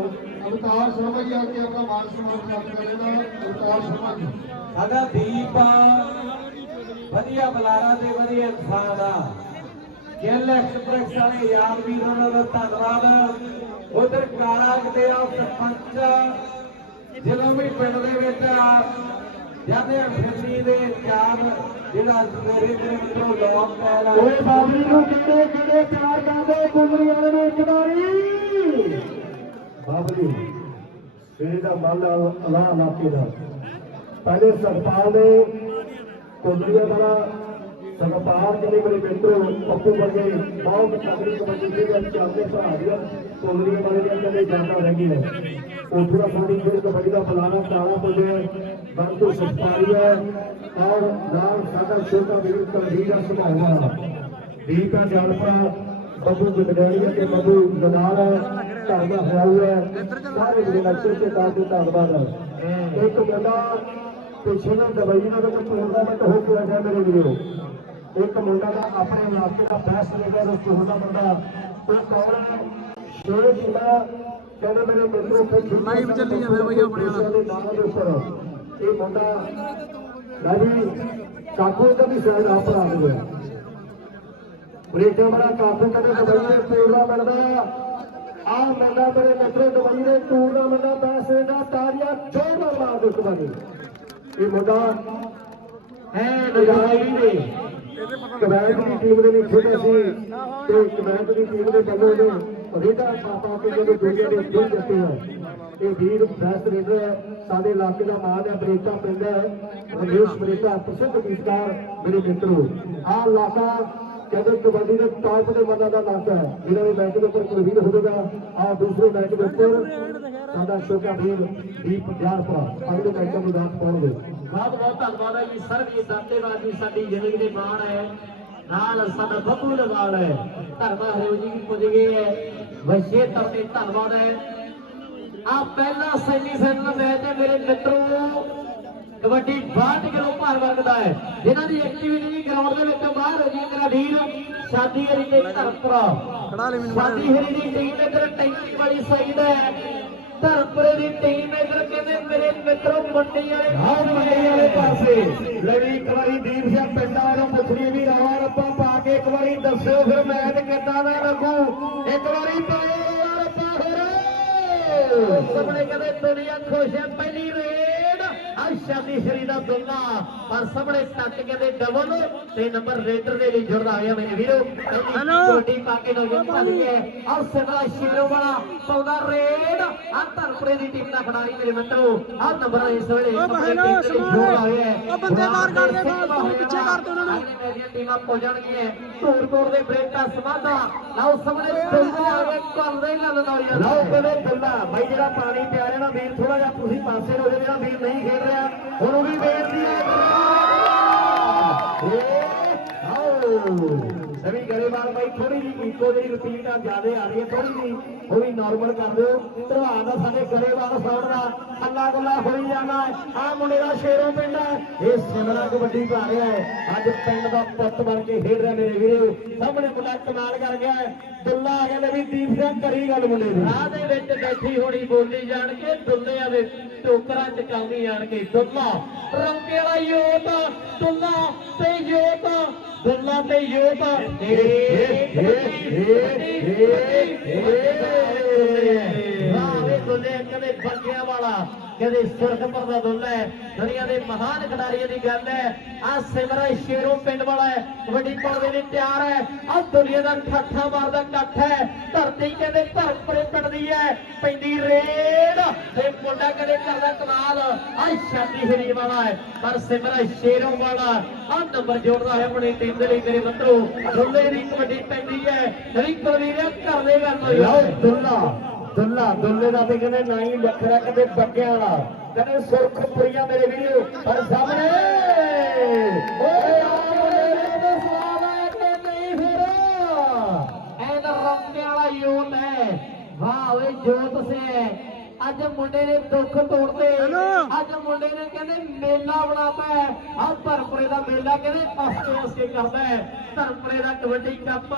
ਅਵਤਾਰ ਸ਼ਰਮਾ ਜੀ ਆ ਕੇ ਆਪਣਾ ਮਾਨ ਸਨਮਾਨ ਪ੍ਰਾਪਤ ਕਰੇਗਾ ਅਵਤਾਰ ਸ਼ਰਮਾ ਜੀ। ਸਾਡਾ ਦੀਪ ਆ। ਵਧੀਆ ਬਲਾਰਾ ਤੇ ਵਧੀਆ ਇਨਸਾਨ ਆ। ਗਿੱਲ ਐਕਸਪ੍ਰੈਸ ਵਾਲੇ ਯਾਰ ਵੀਰਾਂ ਦਾ ਧੰਨਵਾਦ। ਉਧਰ ਕਾਲਾ ਕਿਤੇ ਆ। ਸਰਪੰਚ ਜਦੋਂ ਵੀ ਪਿੰਡ ਦੇ ਵਿੱਚ ਜਾਂਦੇ ਆ ਫਿਰਨੀ ਦੇ ਚਾਰ ਜਿਹੜਾ ਸਵੇਰੇ ਦੇ ਵਿੱਚੋਂ ਲੋਕ ਪੈਲਾ ਓਏ ਬਾਬਰੀ ਨੂੰ ਕਿਹੜੇ ਕਿਹੜੇ ਪਿਆਰ ਕਰਦੇ ਕੁੰਦਰੀ ਵਾਲੇ ਨੂੰ ਇੱਕ ਵਾਰੀ। ਬਾਬਰੀ ਸਵੇਰ ਦਾ ਮਨ ਅਲਾਹ ਇਲਾਕੇ ਦਾ ਪਹਿਲੇ ਸਰਪਾਲ ਨੇ ਕੁੰਦਰੀਆਂ ਵਾਲਾ ਸਰਪਾਲ ਜਿਹੜੇ ਮੇਰੇ ਮਿੱਤਰੋ, ਪੱਪੂ ਵਰਗੇ ਬਹੁਤ ਤਕੜੀ ਕਬੱਡੀ ਦੇ ਵਿੱਚ ਚੱਲਦੇ ਸਹਾਰੀਆਂ ਕੁੰਦਰੀਆਂ ਵਾਲੇ ਦੀਆਂ ਕਦੇ ਜਾਂਦਾ ਰਹਿ ਹੈ ਉਥੋਂ ਦਾ ਸਾਡੀ ਖੇਡ ਕਬੱਡੀ ਦਾ ਬੁਲਾਣਾ ਤਾਲਾ ਪੁੱਜੇ ਬੰਤੂ ਸਤਪਾਲੀ ਹੈ ਔਰ ਨਾਲ ਸਾਡਾ ਛੋਟਾ ਵੀਰ ਕਲਵੀਰ ਦਾ ਸੁਭਾਅ ਠੀਕ ਆ ਬੱਬੂ ਜਗਡੈੜੀਆ ਤੇ ਬੱਬੂ ਗਨਾਲ ਧਰਮ ਦਾ ਖਿਆਲ ਹੈ। ਸਾਰੇ ਜਿਹੜੇ ਨਕਸ਼ੇ ਤੇ ਤਾਂ ਤੇ ਧੰਨਵਾਦ ਇੱਕ ਮੁੰਡਾ ਪਿੱਛੇ ਨਾ ਦਵਾਈ ਨਾਲ ਕੋਈ ਟੂਰਨਾਮੈਂਟ ਹੋ ਕੇ ਆਇਆ ਮੇਰੇ ਵੀਰੋ। ਇੱਕ ਮੁੰਡਾ ਦਾ ਆਪਣੇ ਇਲਾਕੇ ਦਾ ਬੈਸਟ ਲੀਡਰ ਉਸ ਟੂਰਨਾਮੈਂਟ ਦਾ ਉਹ ਕੌਣ ਹੈ? ਸ਼ੇਰ ਜਿੰਦਾ ਕਹਿੰਦੇ ਮੇਰੇ ਮਿੱਤਰੋ ਫਿਰ ਲਾਈਵ ਚੱਲੀ ਜਾਂਦਾ ਬਈ ਆਪਣੇ ਵਾਲਾ। ਦੇ ਦੇ ਇਹ ਮੁੰਡਾ ਰਾਜੀ ਕਾਕੂ ਦਾ ਵੀ ਸਾਈਡ ਆਪ ਆ ਗਿਆ ਬ੍ਰੇਕਾਂ ਬੜਾ ਕਾਫੀ ਕਦੇ ਦਵਾਈ ਦੇ ਟੂਰਨਾਮੈਂਟ ਦਾ ਆ ਮਿਲਦਾ ਮੇਰੇ ਮਿੱਤਰੋ ਦਵਾਈ ਦੇ ਟੂਰਨਾਮੈਂਟ ਦਾ ਪੈਸੇ ਦਾ ਤਾਰੀਆ ਜੋਰ ਮਾਰ ਦੋ ਤੁਹਾਡੀ ਇਹ ਮੁੰਡਾ ਹੈ ਨਜਾਇਜ਼ ਦੇ ਕਬੈਤ ਦੀ ਟੀਮ ਦੇ ਵਿੱਚ ਖੇਡਿਆ ਸੀ ਤੇ ਕਬੈਤ ਦੀ ਟੀਮ ਦੇ ਵੱਲੋਂ ਇਹਨੇ ਰੇਡਾ ਪਾਪਾ ਕੇ ਜਦੋਂ ਦੁਨੀਆ ਦੇ ਦੁੱਧ ਦਿੱਤੇ ਆ। ਇਹ ਵੀਰ ਬੈਸਟ ਰੇਡਰ ਹੈ। ਸਾਡੇ ਇਲਾਕੇ ਦਾ ਮਾਨ ਹੈ ਬਰੇਕਾ ਪਿੰਡ ਹੈ। ਰਮੇਸ਼ ਬਰੇਟਾ ਪ੍ਰਸਿੱਧ ਗੀਤਕਾਰ, ਮੇਰੇ ਮਿੱਤਰੋ। ਆਹ ਇਲਾਕਾ ਕਹਿੰਦੇ ਕਬੱਡੀ ਦੇ ਟਾਪ ਦੇ ਮੰਨਾਂ ਦਾ ਇਲਾਕਾ ਹੈ ਜਿਹੜਾ ਵੀ ਮੈਚ ਦੇ ਉੱਪਰ ਕੁਲਵੀਰ ਹੋਵੇਗਾ ਆਹ ਦੂਸਰੇ ਮੈਚ ਦੇ ਉੱਪਰ ਸਾਡਾ ਛੋਟਾ ਵੀਰ ਦੀਪ ਜਾਰਪਾ ਅਗਲੇ ਮੈਚਾਂ ਨੂੰ ਦਾਤ ਪਾਉਣਗੇ ਬਹੁਤ ਬਹੁਤ ਧੰਨਵਾਦ ਹੈ ਜੀ ਸਰ ਜੀ ਦਾਤੇਬਾਜ਼ੀ ਸਾਡੀ ਜ਼ਿੰਦਗੀ ਦੇ ਮਾਣ ਹੈ ਨਾਲ ਸਾਡਾ ਬੱਬੂ ਲਗਾੜ ਹੈ ਧਰਮਾ ਹਰਿਓ ਜੀ ਵੀ ਪੁੱਜ ਗਏ ਹੈ ਵਸ਼ੇ ਤੇ ਧੰਨਵਾਦ ਹੈ ਆ ਪਹਿਲਾ ਸੈਮੀ ਫਾਈਨਲ ਮੈਚ ਹੈ ਮੇਰੇ ਮਿੱਤਰੋ ਕਬੱਡੀ 62 ਕਿਲੋ ਭਾਰ ਵਰਗ ਦਾ ਹੈ। ਜਿਨ੍ਹਾਂ ਦੀ ਐਕਟੀਵਿਟੀ ਦੀ ਗਰਾਊਂਡ ਦੇ ਵਿੱਚੋਂ ਬਾਹਰ ਹੋ ਹੈ ਮੇਰਾ ਵੀਰ ਸ਼ਾਦੀ ਹਰੀ ਤੇ ਧਰਮਪੁਰਾ। ਖੜਾ ਲੈ ਮੈਨੂੰ ਸ਼ਾਦੀ ਹਰੀ ਦੀ ਟੀਮ ਇਧਰ ਟੈਂਕੀ ਵਾਲੀ ਸਾਈਡ ਹੈ। ਧਰਮਪੁਰੇ ਦੀ ਟੀਮ ਇਧਰ ਕਹਿੰਦੇ ਮੇਰੇ ਮਿੱਤਰੋ ਮੰਡੀ ਵਾਲੇ ਆਹ ਮੰਡੀ ਵਾਲੇ ਪਾਸੇ। ਲੜੀ ਇੱਕ ਵਾਰੀ ਦੀਪ ਸਿੰਘ ਪਿੰਡਾਂ ਨੂੰ ਪੁੱਛਣੀ ਵੀ ਰਵਾ ਰੱਪਾ ਪਾ ਕੇ ਇੱਕ ਵਾਰੀ ਦੱਸਿਓ ਫਿਰ ਮੈਚ ਕਿੱਦਾਂ ਦਾ ਲੱਗੂ। ਇੱਕ ਵਾਰੀ ਪਾਓ ਰੱਪਾ ਹੋਰ। ਸਾਹਮਣੇ ਕਹਿੰਦੇ ਦੁਨੀਆ ਖੁਸ਼ ਹੈ ਪਹਿਲੀ ਆ ਸ਼ਾਦੀ ਸ਼ਰੀ ਦਾ ਦੁੱਲਾ। ਪਰ ਸਾਹਮਣੇ ਟੱਕ ਕਹਿੰਦੇ ਡਬਲ ਤੇ ਨੰਬਰ ਰੇਡਰ ਦੇ ਲਈ ਜੁੜਦਾ ਆ ਗਿਆ ਮੇਰੇ ਵੀਰੋ। ਛੋਟੀ ਪਾ ਕੇ ਨੌਜਵਾਨ ਚੱਲ ਗਿਆ ਆ ਸਿਮਰਾ ਸ਼ੇਰੋ ਵਾਲਾ ਪਾਉਂਦਾ ਰੇਡ। ਆ ਧਰਪੁਰੇ ਦੀ ਟੀਮ ਦਾ ਖਿਡਾਰੀ ਮੇਰੇ ਮਿੱਤਰੋ ਆ ਨੰਬਰ ਇਸ ਵੇਲੇ ਓ ਆਪਣੇ ਹੈਲੋ, ਟੀਮ ਦੇ ਲਈ ਸਮਾਨ। ਜੋੜ ਆਇਆ ਹੈ। ਓ ਬੰਦੇ ਬਾਹਰ ਕੱਢ ਦੇ, ਬਾਹਰ, ਪਿੱਛੇ ਕਰ ਦਿਓ ਉਹਨਾਂ ਨੂੰ। ਅਗਲੀ ਮੈਚੀਆਂ ਟੀਮਾਂ ਪਹੁੰਚ ਜਾਣਗੀਆਂ ਧੂਰਕੋਟ ਦੇ ਬ੍ਰੇਕਾਂ ਸਮਾਦਾ ਲਓ ਸਾਹਮਣੇ ਦੁੱਲਾ ਆ ਕੇ ਕਰਦੇ ਹੀ ਲੱਲ ਨੌਜਵਾਨ ਲਓ ਕਹਿੰਦੇ ਦੁੱਲਾ। ਬਾਈ ਜਿਹੜਾ ਪਾਣੀ ਪਿਆ ਰਿਹਾ ਨਾ ਵੀਰ ਥੋੜਾ ਜਿਹਾ ਤੁਸੀਂ ਪਾਸੇ ਹੋ ਜਾਓ ਜਿਹੜਾ ਵੀਰ ਨਹੀਂ ਖੇਡ ਰਿਹਾ। ਹੁਣ ਉਹ ਵੀ ਬੇਨਤੀ ਹੈ ਇਹ ਗਰੇਵਾਲ ਬਾਈ ਥੋੜੀ ਜਿਹੀ ਇੱਕੋ ਜਿਹੀ ਰੁਟੀਨ ਆ, ਜ਼ਿਆਦਾ ਆ ਰਹੀ ਹੈ ਥੋੜੀ ਜੀ ਉਹ ਵੀ ਨਾਰਮਲ ਕਰ ਦਿਓ। ਧਰਵਾ ਦਾ ਸਾਡੇ ਗਰੇਵਾਲ ਸਾਉਣ ਦਾ। ਅੱਲਾ ਗੁੱਲਾ ਹੋਈ ਜਾਣਾ ਆ ਮੁੰਡੇ ਦਾ ਸ਼ੇਰੋਂ ਪਿੰਡ ਹੈ। ਇਹ ਸਿਮਰਾ ਕਬੱਡੀ ਪਾ ਰਿਹਾ ਹੈ ਅੱਜ ਪਿੰਡ ਦਾ ਪੁੱਤ ਬਣ ਕੇ ਖੇਡ ਰਿਹਾ ਮੇਰੇ ਵੀਰੋ। ਸਾਹਮਣੇ ਮੁੰਡਾ ਕਮਾਲ ਕਰ ਗਿਆ ਹੈ। ਦੁੱਲਾ ਆ ਗਿਆ ਲੈ ਵੀ ਦੀਪ ਸਿੰਘ ਕਰੀ ਗੱਲ ਮੁੰਡੇ ਦੀ। ਰਾਹ ਦੇ ਵਿੱਚ ਬੈਠੀ ਹੋਣੀ ਬੋਲੀ ਜਾਣ ਕੇ ਦੁੱਲਿਆਂ ਦੇ ਟੋਕਰਾਂ ਚਕਾਉਂਦੀ ਜਾਣ ਕੇ ਦੁੱਲਾ। ਰੰਗੇ ਵਾਲਾ ਯੋਤ ਦੁੱਲਾ ਤੇ ਯੋਤ ਦੁੱਲਾ ਤੇ ਯੋਤ ਵਾਹ ਕਦੇ ਸੁਰਖਪੁਰ ਦਾ ਦੁੱਲਾ ਹੈ, ਦੁਨੀਆ ਦੇ ਮਹਾਨ ਖਿਡਾਰੀਆਂ ਦੀ ਗੱਲ ਹੈ। ਆ ਸਿਮਰਾ ਸ਼ੇਰੋਂ ਪਿੰਡ ਵਾਲਾ ਹੈ, ਕਬੱਡੀ ਪਾਉਣ ਦੇ ਤਿਆਰ ਹੈ। ਆ ਦੁਨੀਆ ਦਾ ਠੱਠਾ ਮਾਰਦਾ ਇਕੱਠ ਹੈ। ਧਰਤੀ ਕਹਿੰਦੇ ਧਰਮਪੁਰੇ ਪਿੰਡ ਦੀ ਹੈ। ਪੈਂਦੀ ਰੇਡ ਤੇ ਮੁੰਡਾ ਕਦੇ ਕਰਦਾ ਕਮਾਲ। ਆ ਸ਼ਾਦੀ ਹਰੀ ਵਾਲਾ ਹੈ, ਪਰ ਸਿਮਰਾ ਸ਼ੇਰੋਂ ਵਾਲਾ। ਆ ਨੰਬਰ ਜੋੜਦਾ ਹੈ ਆਪਣੀ ਟੀਮ ਦੇ ਲਈ ਮੇਰੇ ਮਿੱਤਰੋ। ਦੁੱਲੇ ਦੀ ਕਬੱਡੀ ਪੈਂਦੀ ਹੈ। ਨਵੀਂ ਕੁਲਵੀਰ ਕਰ ਦੇਗਾ ਲਓ ਦੁੱਲਾ। ਦੁੱਲਾ ਦੁੱਲੇ ਦਾ ਵੀ ਕਹਿੰਦੇ ਨਾ ਹੀ ਵੱਖਰਾ ਕਦੇ ਬੱਗਿਆਂ ਵਾਲਾ। ਕਹਿੰਦੇ ਸੁਰਖਪੁਰੀਆ ਮੇਰੇ ਵੀਡੀਓ ਪਰ ਸਾਹਮਣੇ ਓਏ ਇਹਦੇ ਸਵਾਲ ਹੈ ਕਿ ਨਹੀਂ ਫਿਰ? ਇਹ ਤਾਂ ਰੰਗੇ ਵਾਲਾ ਯੂਨ ਹੈ। ਵਾਹ ਓਏ ਜੋਤ ਸੇ ਅੱਜ ਮੁੰਡੇ ਨੇ ਦੁੱਖ ਤੋੜਦੇ। ਅੱਜ ਮੁੰਡੇ ਨੇ ਕਹਿੰਦੇ ਮੇਲਾ ਬਣਾਤਾ ਹੈ। ਆ ਧਰਮਪੁਰੇ ਦਾ ਮੇਲਾ ਕਹਿੰਦੇ ਅਸਕੇ ਅਸਕੇ ਕਰਦਾ ਹੈ। ਧਰਮਪੁਰੇ ਦਾ ਕਬੱਡੀ ਕੱਪ।